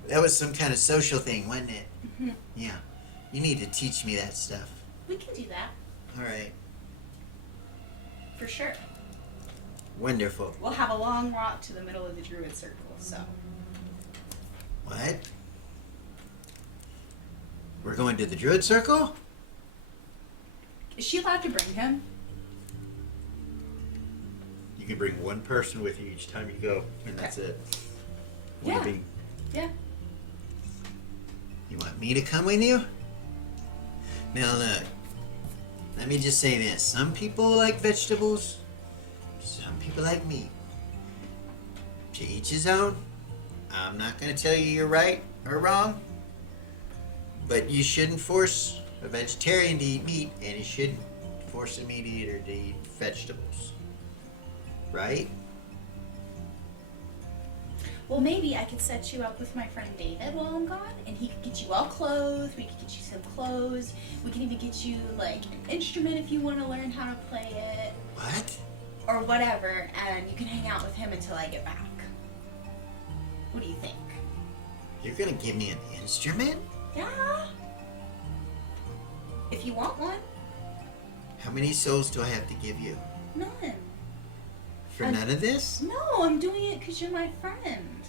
That was some kind of social thing, wasn't it? Mm-hmm. Yeah. You need to teach me that stuff. We can do that. All right. For sure. Wonderful. We'll have a long walk to the middle of the druid circle, so. What? We're going to the Druid Circle? Is she allowed to bring him? you can bring one person with you each time you go, and that's it. What do you Yeah. mean? Yeah. You want me to come with you? Now look, let me just say this. Some people like vegetables, some people like meat. To each his own. I'm not going to tell you you're right or wrong, but you shouldn't force a vegetarian to eat meat, and you shouldn't force a meat eater to eat vegetables. Right? Well, maybe I could set you up with my friend David while I'm gone, and he could get you all clothed. We could get you some clothes. We can even get you, like, an instrument if you want to learn how to play it. What? Or whatever, and you can hang out with him until I get back. What do you think? You're going to give me an instrument? Yeah? If you want one. How many souls do I have to give you? None. For none of this? No, I'm doing it because you're my friend.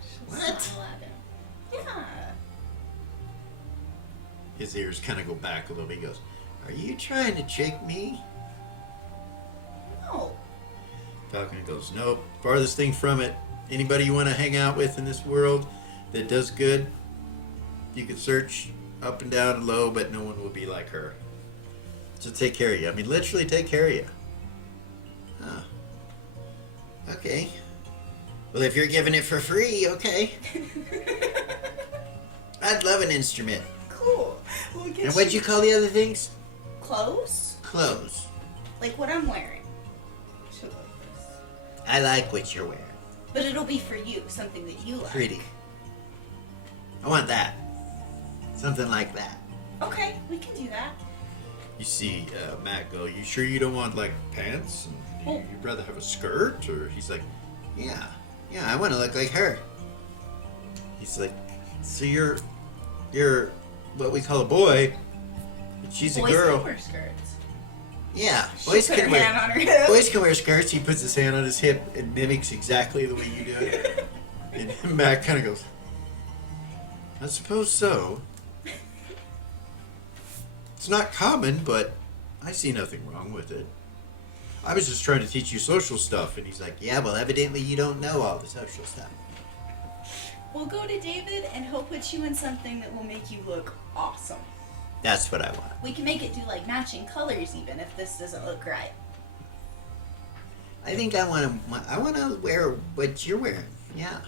She'll What? smile at him. Yeah. His ears kind of go back a little bit. He goes, Are you trying to trick me? No. Falcon goes, nope. Farthest thing from it. Anybody you want to hang out with in this world that does good, you can search up and down and low, but no one will be like her. So take care of you. I mean, literally take care of you. Huh. Okay. Well, if you're giving it for free, okay. I'd love an instrument. Cool. We'll get And what'd you call the other things? clothes? Clothes. Like what I'm wearing. She'll love this. I like what you're wearing. But it'll be for you, something that you like. Pretty. I want that. Something like that. Okay, we can do that. You see Matt go, you sure you don't want, like, pants? And Oh. you'd rather have a skirt? Or he's like, Yeah. Yeah, I want to look like her. he's like, so you're what we call a boy, but she's Boys a girl. can wear skirts. Yeah. She Boys put can her wear. hand on her hip. Boys can wear skirts. He puts his hand on his hip and mimics exactly the way you do it. And Matt kind of goes, I suppose so. It's not common, but I see nothing wrong with it. I was just trying to teach you social stuff. And he's like, Yeah, well, evidently you don't know all the social stuff. We'll go to David and he'll put you in something that will make you look awesome. That's what I want. We can make it do like matching colors even if this doesn't look right. I think I want to wear what you're wearing. Yeah.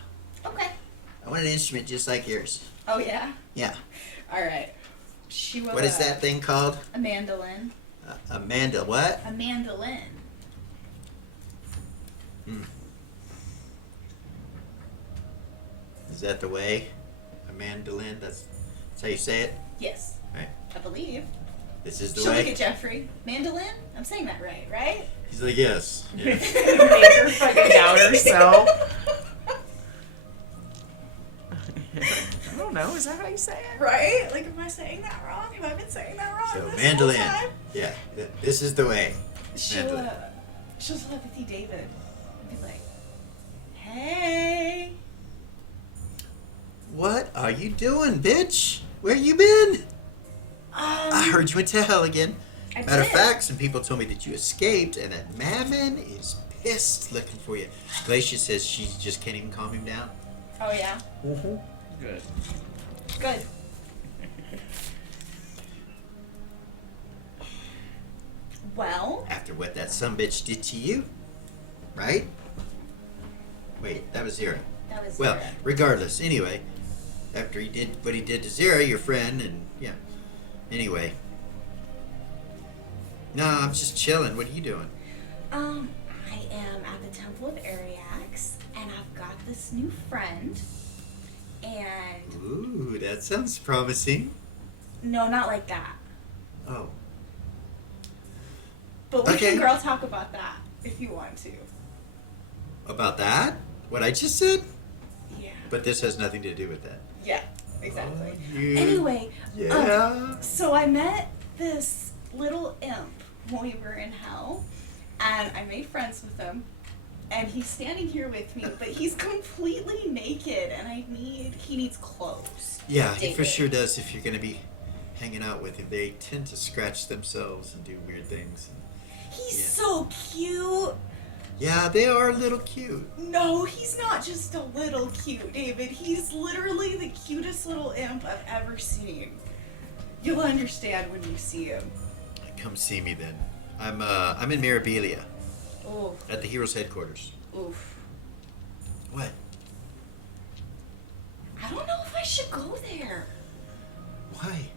Okay. I want an instrument just like yours. Oh yeah? Yeah. Alright. She will What is that thing called? a mandolin. Amanda, what? A mandolin. Is that the way? A mandolin? That's how you say it? Yes. Right. I believe. This is the She'll look way? at Jeffrey. Mandolin? I'm saying that right, right? he's like, yes. Yeah. Make her fucking doubt herself. I don't know. Is that how you say it? Right? Like, am I saying that wrong? Have I been saying that wrong? So, this whole mandolin. time? Yeah. This is the way. She'll telepathy David and be like, hey. What are you doing, bitch? Where you been? I heard you went to hell again. I Matter of did. fact, some people told me that you escaped and that Mammon is pissed looking for you. Glacia says she just can't even calm him down. Oh, yeah? Good. Good. Well, After what that sumbitch did to you. Right? Wait, that was Zira. that was Well, Zara. regardless, anyway, after he did what he did to Zira, your friend, and yeah. Anyway. No, I'm just chilling. What are you doing? I am at the Temple of Ariax, and I've got this new friend, and Ooh, that sounds promising. no, not like that. Oh. But we Okay. can girl talk about that if you want to. About that? What I just said? Yeah. But this has nothing to do with that. Yeah, exactly. You- Anyway, Yeah. so I met this little imp when we were in hell, and I made friends with him. And he's standing here with me, but he's completely naked, and he needs clothes. Yeah, he for David. sure does if you're going to be hanging out with him. They tend to scratch themselves and do weird things. He's Yeah. so cute. Yeah, they are a little cute. No, he's not just a little cute, David. He's literally the cutest little imp I've ever seen. You'll understand when you see him. Come see me then. I'm in Mirabilia Oof, at the Heroes headquarters. oof. What? I don't know if I should go there. Why?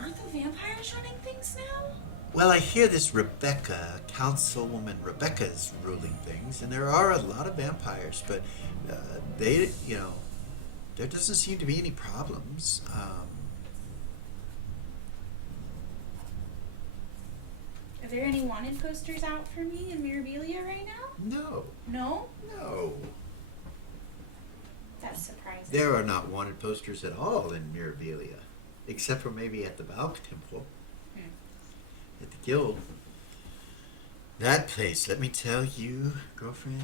Aren't the vampires running things now? Well, I hear this Rebecca, Councilwoman Rebecca is ruling things, and there are a lot of vampires, but there doesn't seem to be any problems. Are there any wanted posters out for me in Mirabilia right now? No, No? no. That's surprising. There are not wanted posters at all in Mirabilia, except for maybe at the Valk Temple, at the Guild. That place, let me tell you, girlfriend,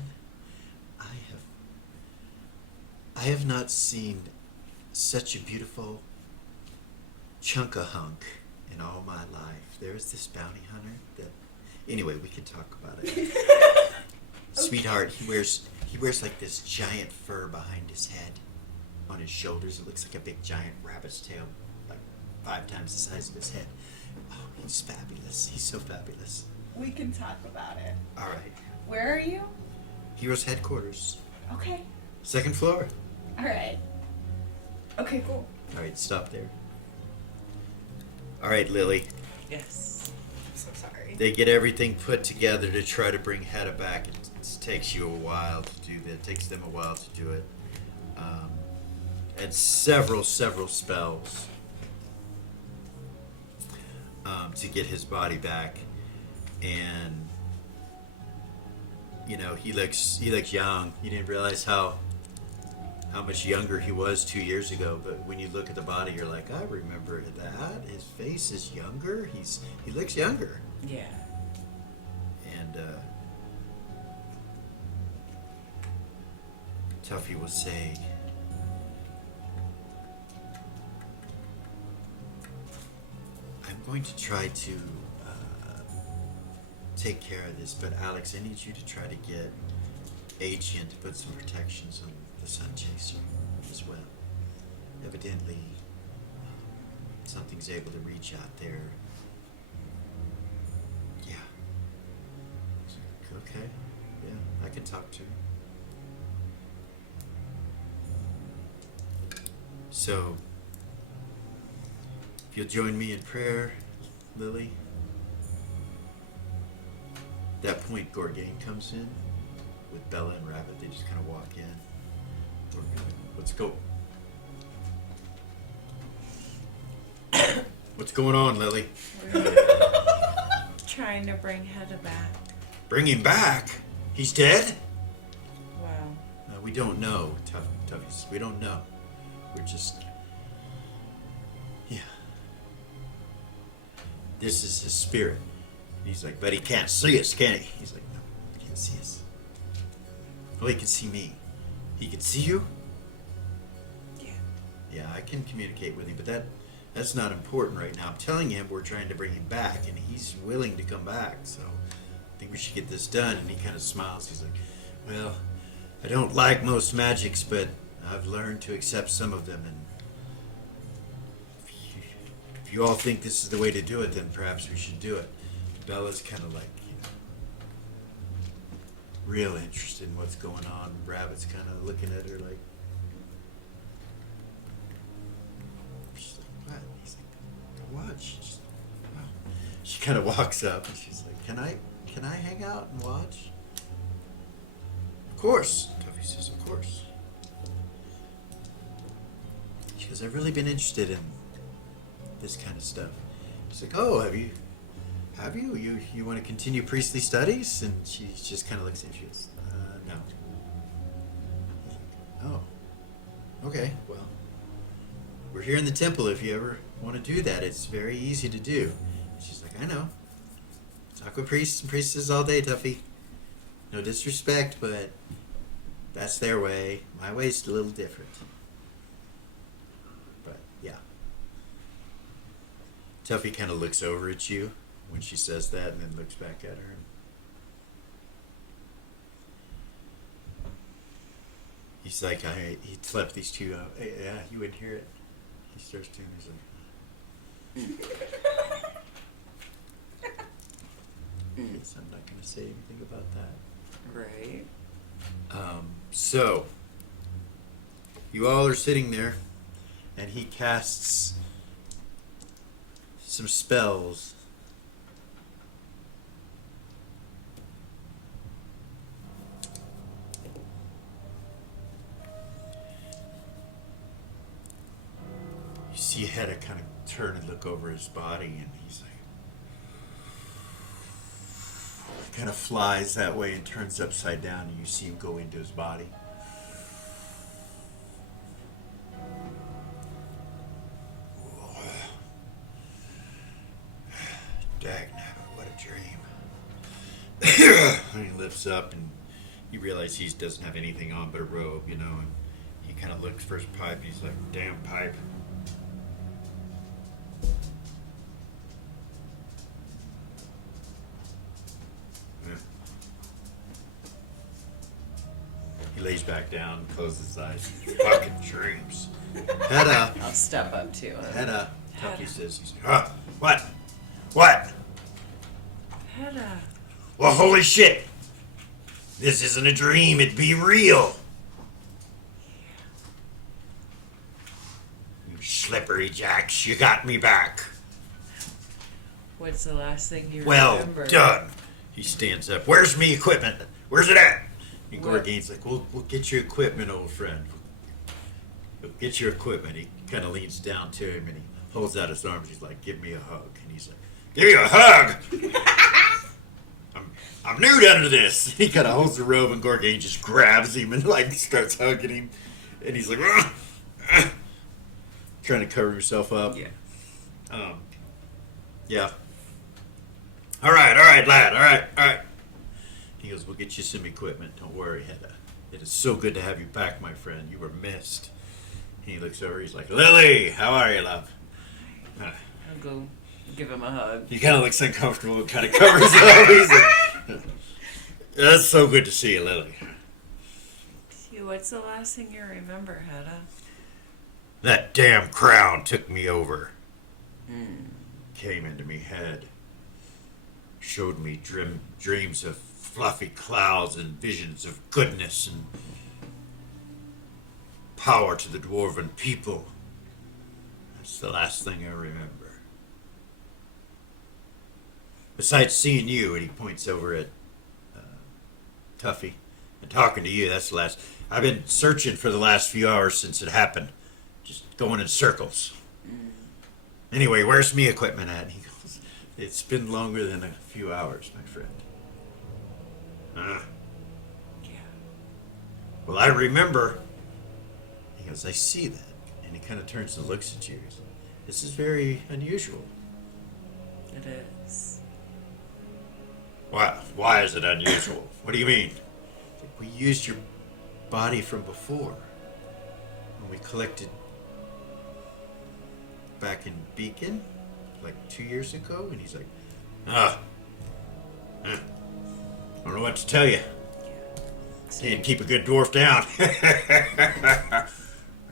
I have not seen such a beautiful chunk of hunk in all my life. There was this bounty hunter that. Anyway, we can talk about it. Sweetheart, he wears like this giant fur behind his head. On his shoulders, it looks like a big giant rabbit's tail, like 5 times the size of his head. Oh, he's fabulous. He's so fabulous. We can talk about it. All right. Where are you? Heroes headquarters. Okay. 2nd floor. All right. Okay, cool. All right, stop there. All right, Lily. Yes. I'm so sorry. They get everything put together to try to bring Hedda back. It takes you a while to do that. It takes them a while to do it. And several spells to get his body back. And you know, he looks young. You didn't realize how much younger he was 2 years ago, but when you look at the body, you're like, I remember that. His face is younger. He looks younger. Yeah. And Tuffy will say, I'm going to try to take care of this, but Alex, I need you to try to get Agent to put some protections on the Sun Chaser as well. Evidently, something's able to reach out there. Yeah. Okay. Yeah, I can talk to him. So, if you'll join me in prayer, Lily. At that point, Gorgain comes in with Bella and Rabbit. They just kind of walk in. Let's go. What's going on, Lily? We're trying to bring Hedda back. Bring him back? He's dead? Wow. We don't know, Tuffies. We don't know. We're just... Yeah. This is his spirit. And he's like, but he can't see us, can he? He's like, no, he can't see us. Well, he can see me. He can see you? Yeah. Yeah, I can communicate with him, but that's not important right now. I'm telling him we're trying to bring him back, and he's willing to come back, so I think we should get this done. And he kind of smiles. He's like, well, I don't like most magics, but I've learned to accept some of them, and if you all think this is the way to do it, then perhaps we should do it. Bella's kind of like, you know, real interested in what's going on. Rabbit's kind of looking at her like, she's like, what? He's like, what? She's like, wow. She kind of walks up and she's like, can I hang out and watch? Of course. Tuffy says, of course. She goes, I've really been interested in this kind of stuff. She's like, oh, have you? You want to continue priestly studies? And she just kind of looks at you. She goes, no. He's like, oh, okay, well, we're here in the temple if you ever want to do that. It's very easy to do. And she's like, I know. Talk with priests and priestesses all day, Tuffy. No disrespect, but that's their way. My way's a little different. But, yeah. Tuffy kind of looks over at you when she says that, and then looks back at her. He's like, he slept these two out. Hey, yeah, you wouldn't hear it. He starts doing. He's like, yes, I'm not going to say anything about that. Right. So, you all are sitting there, and he casts some spells. You see Hedda kind of turn and look over his body, and he's like, kind of flies that way and turns upside down, and you see him go into his body. Dagnabbit, what a dream. And he lifts up, and you realize he doesn't have anything on but a robe, you know, and he kind of looks for his pipe, and he's like, damn pipe. lays back down, closes his eyes. Fucking dreams. Hedda. I'll step up to him. Hedda. Tucky says, what? What? Hedda. Well, holy shit. This isn't a dream. It'd be real. You slippery jacks. You got me back. What's the last thing you Well remember? done. He stands up. Where's me equipment? Where's it at? And What? Gorgain's like, we'll get your equipment, old friend. We'll get your equipment. He kind of leans down to him and he holds out his arms. He's like, give me a hug. And he's like, give you a hug? I'm nude under this. He kind of holds the robe and Gorgain just grabs him and like starts hugging him. And he's like, trying to cover himself up. Yeah. Yeah. All right, lad. All right. He goes, we'll get you some equipment. Don't worry, Hedda. It is so good to have you back, my friend. You were missed. He looks over. He's like, Lily, how are you, love? I'll go give him a hug. He kind of looks uncomfortable and kind of covers up. He's like, that's so good to see you, Lily. What's the last thing you remember, Hedda? That damn crown took me over. Came into me head. Showed me dreams of fluffy clouds and visions of goodness and power to the dwarven people. That's the last thing I remember. Besides seeing you, and he points over at Tuffy, and talking to you, that's the last. I've been searching for the last few hours since it happened. Just going in circles. Anyway, where's me equipment at? He goes, it's been longer than a few hours, my friend. Yeah. Well, I remember. He goes, I see that. And he kind of turns and looks at you. He goes, this is very unusual. It is. Why is it unusual? What do you mean? We used your body from before. When we collected back in Beacon, like 2 years ago. And he's like, I don't know what to tell you. Can't keep a good dwarf down.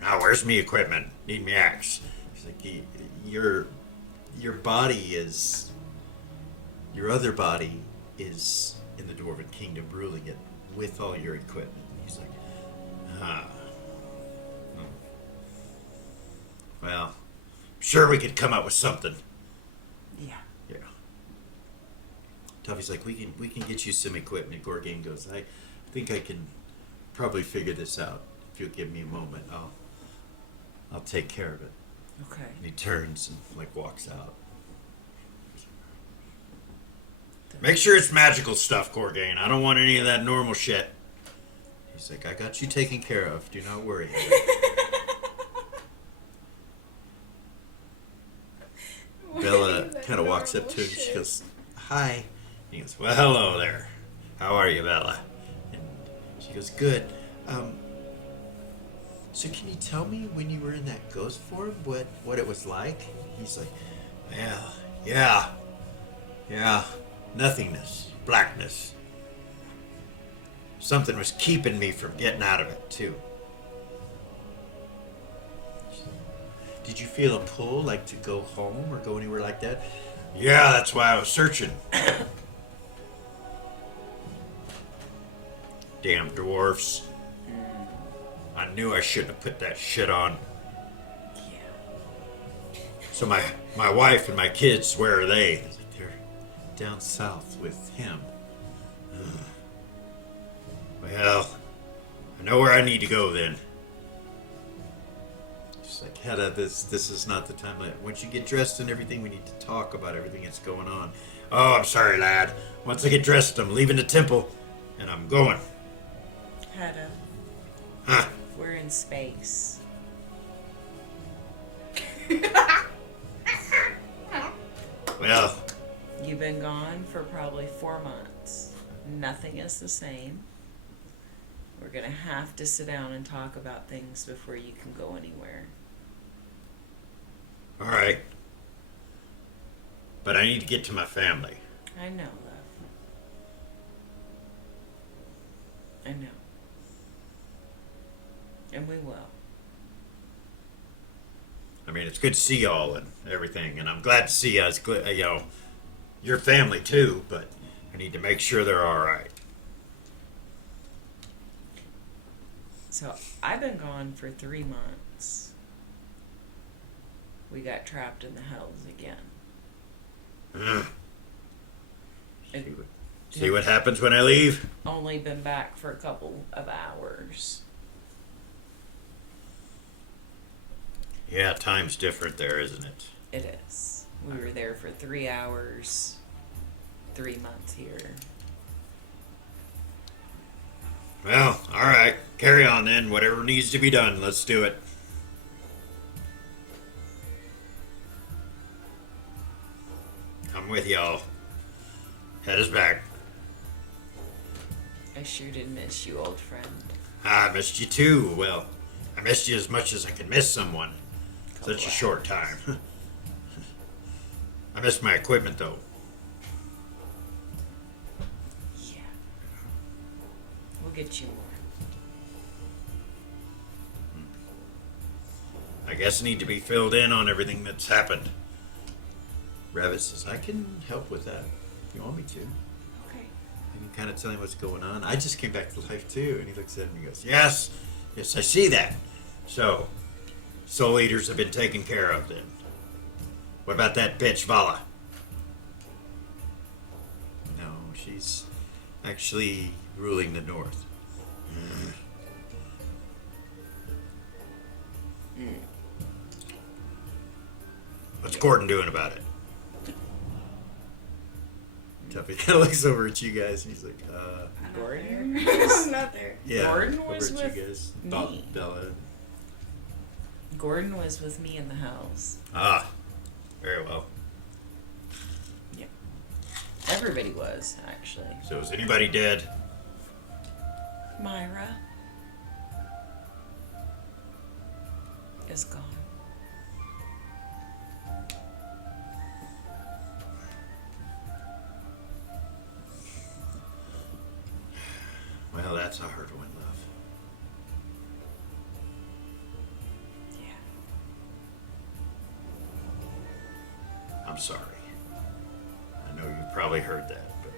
Now, where's me equipment? Need me axe. He's like, your body is, your other body is in the Dwarven Kingdom, ruling it with all your equipment. He's like, well, sure we could come up with something. Yeah. Yeah. Tuffy's like, we can get you some equipment. Gorgain goes, I think I can probably figure this out. If you'll give me a moment, I'll take care of it. Okay. And he turns and like walks out. Make sure it's magical stuff, Gorgain. I don't want any of that normal shit. He's like, I got you taken care of. Do not worry. Bella kind of walks up to him. She goes, hi. He goes, well, hello there. How are you, Bella? And she goes, good. So can you tell me when you were in that ghost form, what it was like? He's like, yeah. Nothingness. Blackness. Something was keeping me from getting out of it, too. Did you feel a pull, like to go home or go anywhere like that? Yeah, that's why I was searching. Damn dwarfs. I knew I shouldn't have put that shit on. Yeah. So my wife and my kids, where are they? They're down south with him. Well, I know where I need to go then. She's like, Hedda, this is not the time. Once you get dressed and everything, we need to talk about everything that's going on. Oh, I'm sorry, lad. Once I get dressed, I'm leaving the temple, and I'm going. Hedda. Huh? We're in space. Well, You've been gone for probably 4 months. Nothing is the same. We're going to have to sit down and talk about things before you can go anywhere. all right. But I need to get to my family. I know, love. I know. And we will. I mean, it's good to see y'all and everything, and I'm glad to see us, your family too, but I need to make sure they're all right. So I've been gone for 3 months. We got trapped in the hells again. It See what happens when I leave? only been back for a couple of hours. Yeah, time's different there, isn't it? It is. We were there for 3 hours, 3 months here. Well, all right. Carry on then. Whatever needs to be done, let's do it. I'm with y'all. Head is back. I sure did miss you, old friend. I missed you too. Well, I missed you as much as I can miss someone. Couple Such a short time. I missed my equipment though. Yeah. We'll get you more. I guess I need to be filled in on everything that's happened. Rabbit says, I can help with that if you want me to. Okay. I can kind of tell him what's going on. I just came back to life too. And he looks at him and he goes, yes, I see that. So, soul eaters have been taken care of then. What about that bitch Vala? No, she's actually ruling the north. What's Gordon doing about it? Tuffy kind of looks over at you guys and he's like, Gordon? I'm not there. yeah. Gordon over was at with you guys. me. Bella. Gordon was with me in the house. Ah, very well. Yeah. Everybody was, actually. So is anybody dead? Myra is gone. Well, that's a hard one, love. Yeah. I'm sorry. I know you've probably heard that, but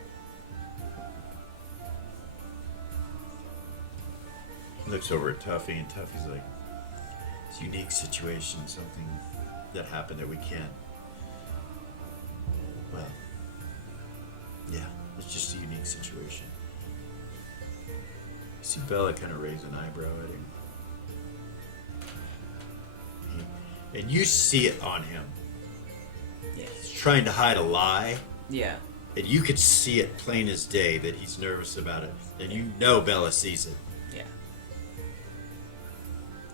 he looks over at Tuffy, and Tuffy's like, it's a unique situation, something that happened that we can't. Well, yeah, it's just a unique situation. You see Bella kind of raise an eyebrow at him. And you see it on him. Yeah. He's trying to hide a lie. Yeah. And you could see it plain as day that he's nervous about it. And you know Bella sees it. Yeah.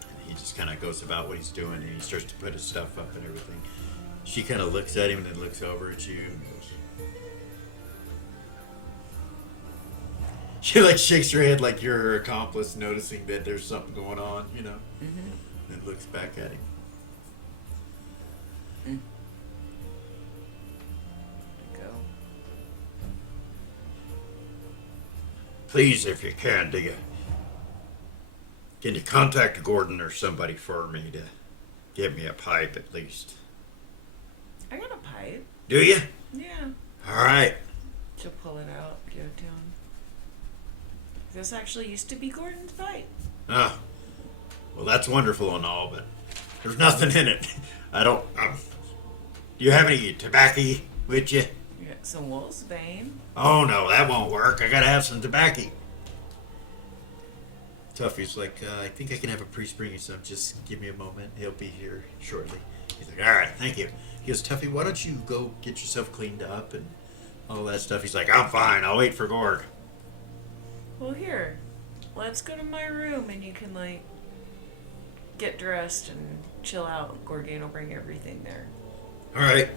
And he just kind of goes about what he's doing and he starts to put his stuff up and everything. She kind of looks at him and then looks over at you and goes... She like shakes her head like you're her accomplice noticing that there's something going on, you know? Mm-hmm. And looks back at him. Go. Please, if you can you contact Gordon or somebody for me to give me a pipe at least? I got a pipe. Do you? Yeah. All right. She'll pull it out, give it to him. This actually used to be Gordon's pipe. Oh, well, that's wonderful and all, but there's nothing in it. I don't. Do you have any tobacco with you? You got some wolfsbane. Oh no, that won't work. I gotta have some tobacco. Tuffy's like, I think I can have a priest bring you some. Just give me a moment. He'll be here shortly. He's like, all right, thank you. He goes, Tuffy, why don't you go get yourself cleaned up and all that stuff? He's like, I'm fine. I'll wait for Gord. Well, here, let's go to my room and you can, like, get dressed and chill out. Gorgane will bring everything there. All right.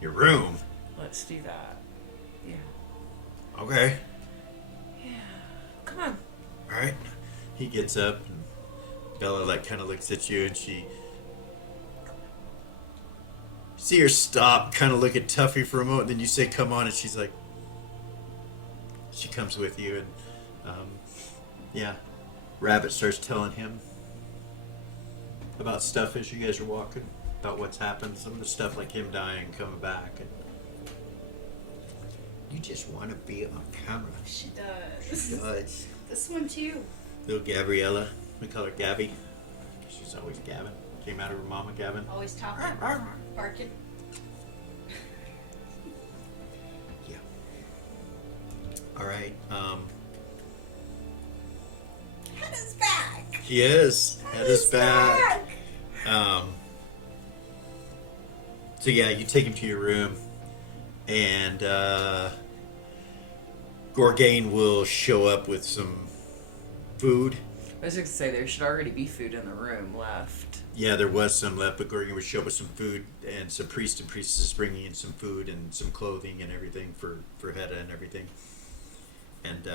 Your room? Let's do that. Yeah. Okay. Yeah. Come on. All right. He gets up and Bella, like, kind of looks at you and she... See her stop, kind of look at Tuffy for a moment, then you say, come on, and she's like... She comes with you and, yeah. Rabbit starts telling him about stuff as you guys are walking, about what's happened, some of the stuff like him dying, coming back, and You just want to be on camera. She does. Does. This one too. little Gabriella, we call her Gabby. She's always gabbing. Came out of her mama gabbing. Always talking, barking. Yeah. All right. Heada's back. He is. Head is back. So yeah, you take him to your room, and Gorgain will show up with some food. I was going to say there should already be food in the room left. Yeah, there was some left, but Gorgain would show up with some food, and some priests and priestesses bringing in some food and some clothing and everything for Hedda and everything. And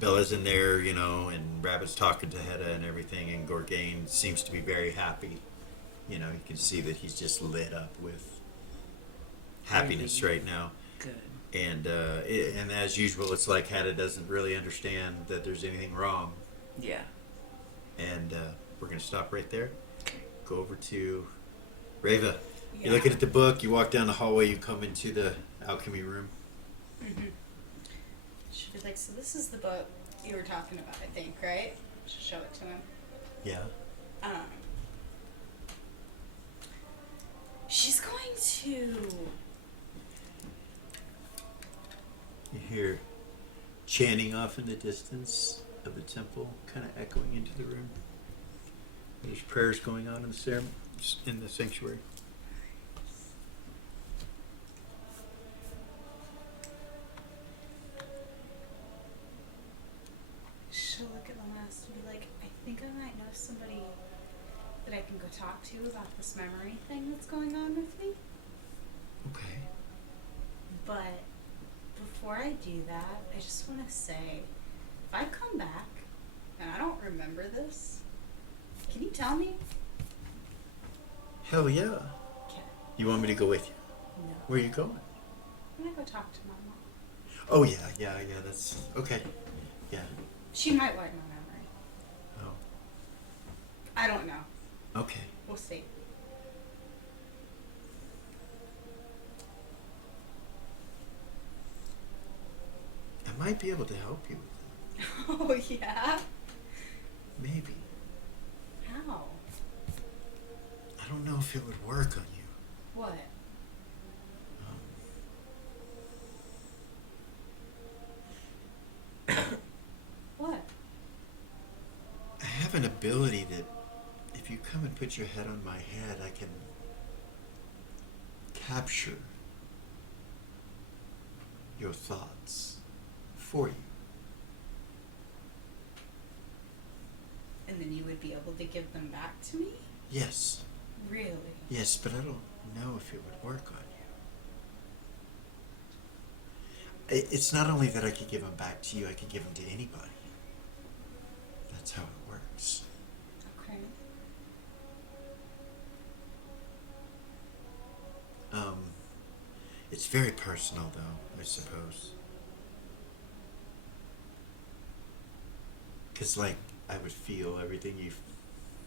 Bella's in there, you know, and Rabbit's talking to Hedda and everything, and Gorgain seems to be very happy. You know, you can see that he's just lit up with happiness right now. Good. And and as usual, it's like Hedda doesn't really understand that there's anything wrong. Yeah. And we're going to stop right there. Go over to Reva. Yeah. You're looking at the book. You walk down the hallway. You come into the alchemy room. She'd be like, so this is the book you were talking about, I think, right? She'll show it to him. Yeah. She's going to... You hear chanting off in the distance of the temple, kind of echoing into the room. There's prayers going on in the in the sanctuary. She'll look at the last and be like, I think I might know somebody that I can go talk to about this memory thing that's going on with me. Okay. But before I do that, I just want to say, if I come back and I don't remember this, can you tell me? Hell yeah. Okay. You want me to go with you? No. Where are you going? I'm gonna go talk to my mom. Oh yeah, that's okay. Yeah. She might wipe my memory. Oh. I don't know. Okay. We'll see. I might be able to help you with Oh yeah? that. Maybe. How? I don't know if it would work on you. What? What? I have an ability that if you come and put your head on my head, I can capture your thoughts for you. And then you would be able to give them back to me? Yes. Really? Yes, but I don't know if it would work on you. It's not only that I could give them back to you, I could give them to anybody. That's how it works. Okay. It's very personal, though, I suppose. Because, like, I would feel everything you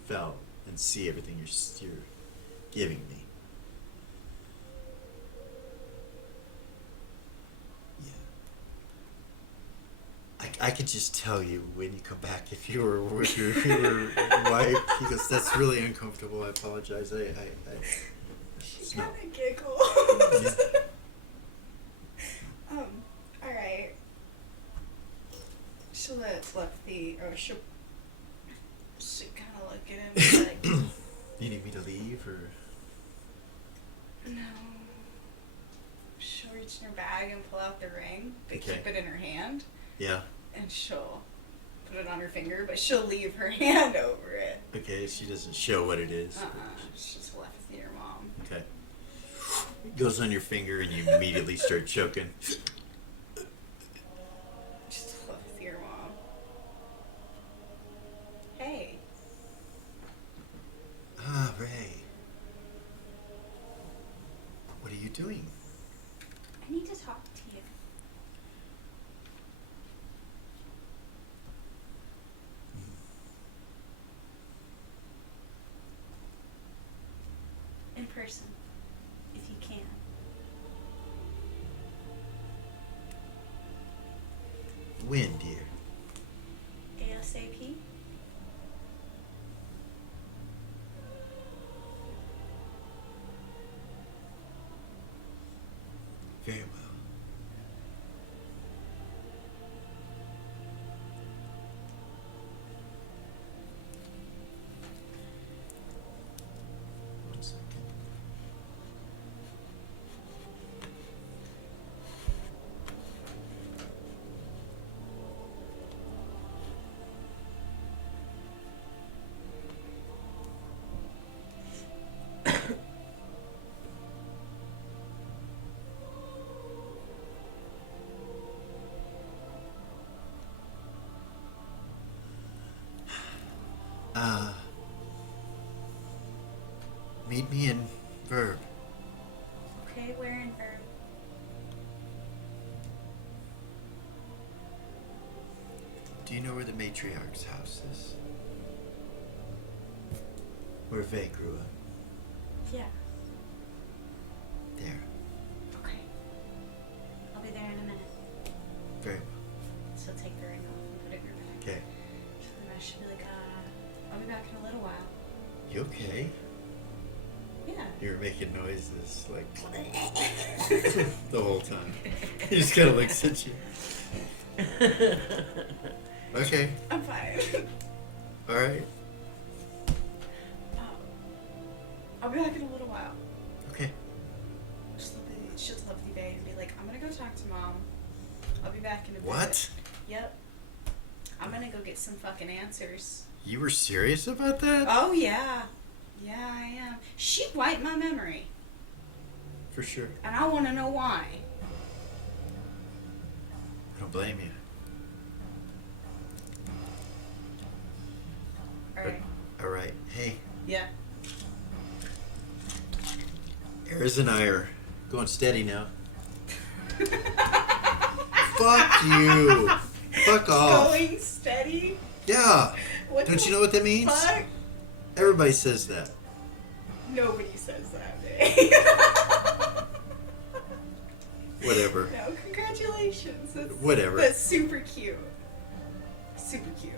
felt and see everything you're giving me. Yeah. I could just tell you when you come back if you were with your wife. He goes, that's really uncomfortable. I apologize. She kind of giggles. Yeah. Alright. She'll left the, or she'll kind of look at him and be like, You need me to leave, or? no. She'll reach in her bag and pull out the ring, but Okay. keep it in her hand, Yeah. and she'll put it on her finger, but she'll leave her hand over it. Okay, she doesn't show what it is. It's just left with your mom. Okay. It goes on your finger and you immediately start choking. Just left with your mom. Hey. Ah, Ray. What are you doing? I need to talk to you. person, if you can. When, dear? ASAP. Very well. One second. Meet me in Verb. Okay, where in Verb? Do you know where the matriarch's house is? Where Vay grew up. Yeah. There. Okay. I'll be there in a minute. Very well. So take the ring off and put it in your bag. Okay. So then I should be like, I'll be back in a little while. You okay? Yeah. You were making noises like the whole time. He just kind of looks at you. Okay. I'm fine. All right. I'll be back in a little while. Okay. She'll love the bag and be like, I'm gonna go talk to Mom. I'll be back in a bit. What? Yep. I'm gonna go get some fucking answers. You were serious about that? Oh, yeah. Yeah, I am. She wiped my memory. For sure. And I want to know why. I don't blame you. Alright. All right. Hey, Yeah. Eris and I are going steady now. Fuck you. Fuck off. Going steady? Yeah. What Don't the you know what that means? fuck? Everybody says that. Nobody says that. Whatever. No, congratulations. Whatever. That's super cute. Super cute.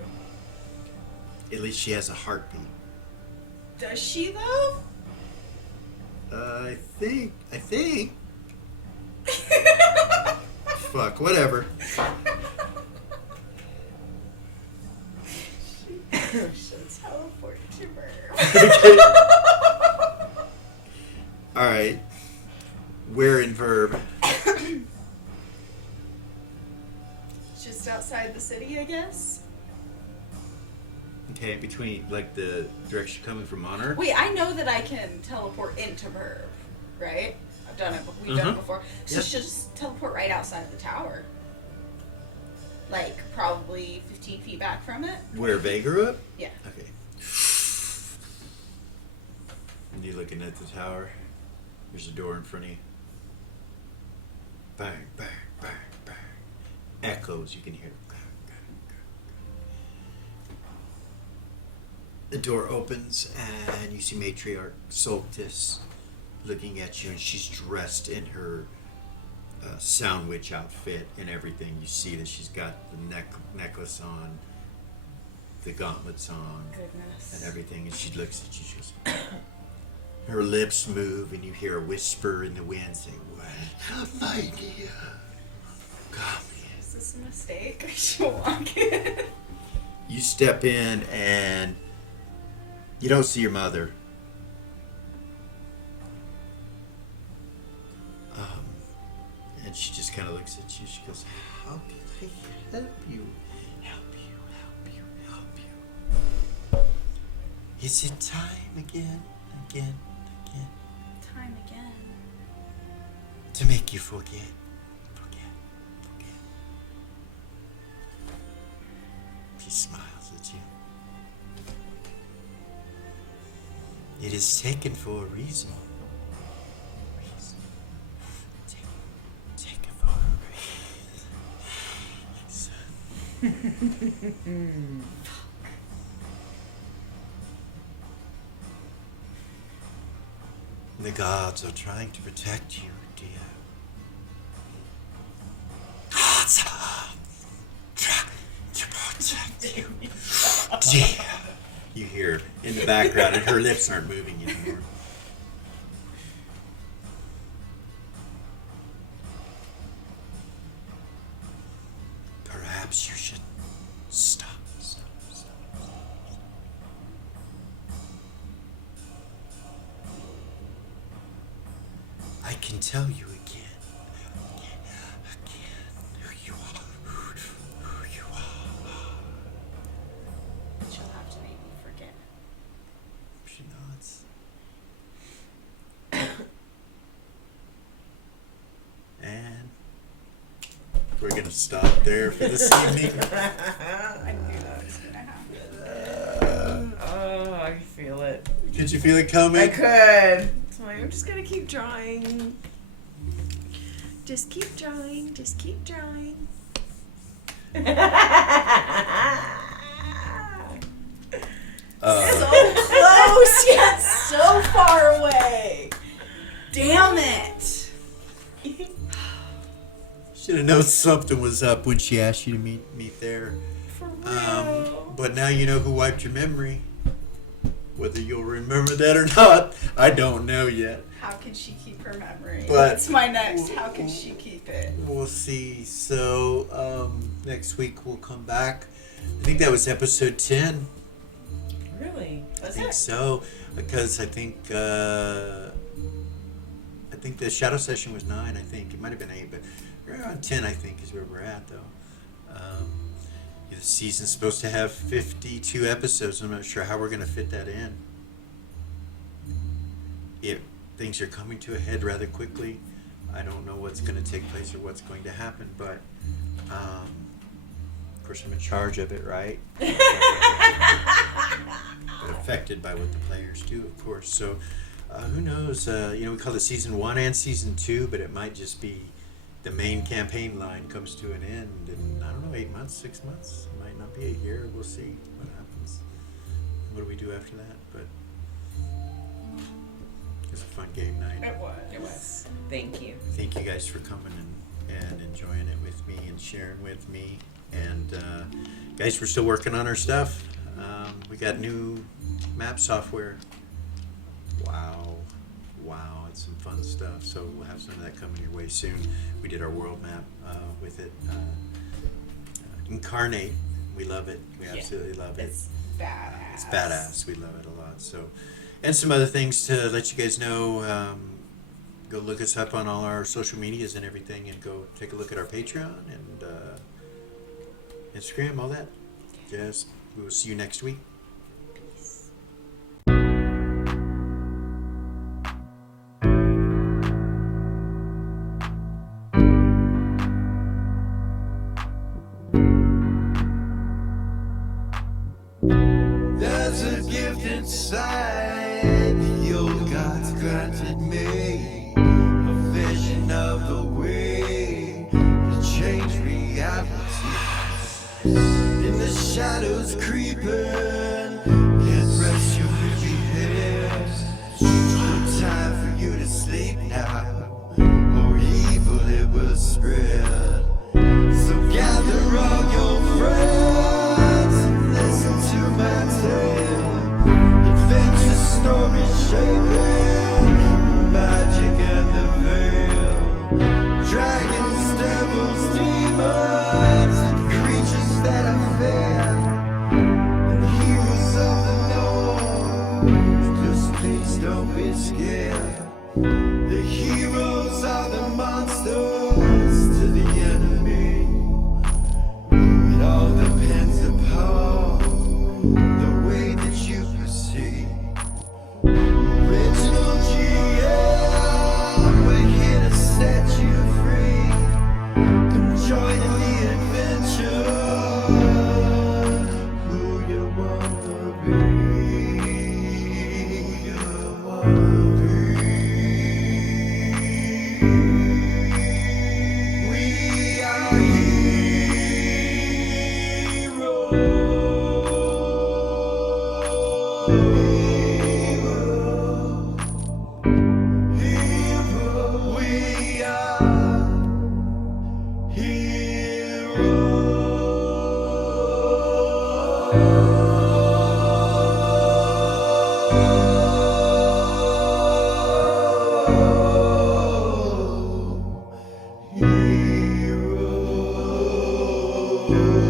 At least she has a heartbeat. Does she though? I think. Fuck, whatever. She'll teleport to her. Alright. Where in Verb? Just outside the city, I guess. Okay, between, like, the direction coming from Honor? Wait, I know that I can teleport into Verb, right? I've done it. We've done it before. So Yep. she'll just teleport right outside of the tower. Like, probably 15 feet back from it. Where Vay grew up? Yeah. Okay. And you looking at the tower? There's a door in front of you. Bang, bang, bang, bang. Echoes, you can hear. The door opens and you see Matriarch Soltis looking at you, and she's dressed in her Sound Witch outfit and everything. You see that she's got the necklace on, the gauntlets on, Goodness. and everything, and she looks at you. She goes, her lips move, and you hear a whisper in the wind say, "Well, my dear, come in." Is this a mistake? I should walk in. You step in, and you don't see your mother. And she just kind of looks at you. She goes, "How can I help you? Help you, help you, help you. Is it time again, again, again, Time again. to make you forget, forget, forget?" She smiles at you. "It is taken for a reason. Take it for a reason." the gods are trying to protect you, dear. Gods are trying to protect you, dear. You hear in the background, and her lips aren't moving anymore. Perhaps you should stop. I can tell you again, who you are. She'll have to make me forget. She nods. And we're gonna stop there for this evening. I knew that was gonna happen. Oh, I feel it. Did you feel it coming? I could. So I'm just gonna keep drawing. Just keep drawing. Just keep drawing. So close yet so far away. Damn it. Should have known something was up when she asked you to meet there. For real. But now you know who wiped your memory. Whether you'll remember that or not, I don't know yet. How can she keep her memory? But- That's my next. How can she keep it? We'll see. So next week we'll come back. I think that was episode 10. Really? I think so, because I think the shadow session was 9. I think it might have been 8, but we're around 10. I think is where we're at though. The season's supposed to have 52 episodes. I'm not sure how we're going to fit that in. If things are coming to a head rather quickly, I don't know what's going to take place or what's going to happen, but of course I'm in charge of it, right? But affected by what the players do, of course. So who knows? We call it season 1 and season 2, but it might just be the main campaign line comes to an end in, I don't know, 8 months, 6 months. It might not be a year. We'll see what happens. What do we do after that? But it's a fun game night. It was. It was. Thank you. Thank you guys for coming and enjoying it with me and sharing with me. And guys, we're still working on our stuff. We got new map software. Wow, it's some fun stuff. So we'll have some of that coming your way soon. We did our world map with it. Incarnate, we love it. We absolutely love it. It's badass. It's badass. We love it a lot. So, and some other things to let you guys know. Go look us up on all our social medias and everything, and go take a look at our Patreon and Instagram, all that. Just we will see you next week. There's a gift inside the old gods granted me, a vision of the way to change reality. In the shadows creeping, can't rest your weary head. No time for you to sleep now, or evil it will spread. So gather all your friends and listen to my tale. Adventure story shaping magic and the veil. Dragons, devils, demons, and creatures that are fair, and heroes of the known. Just please don't be scared. The heroes are the monsters to the enemy. It all depends upon the way that you proceed. Original GM, we're here to set you world.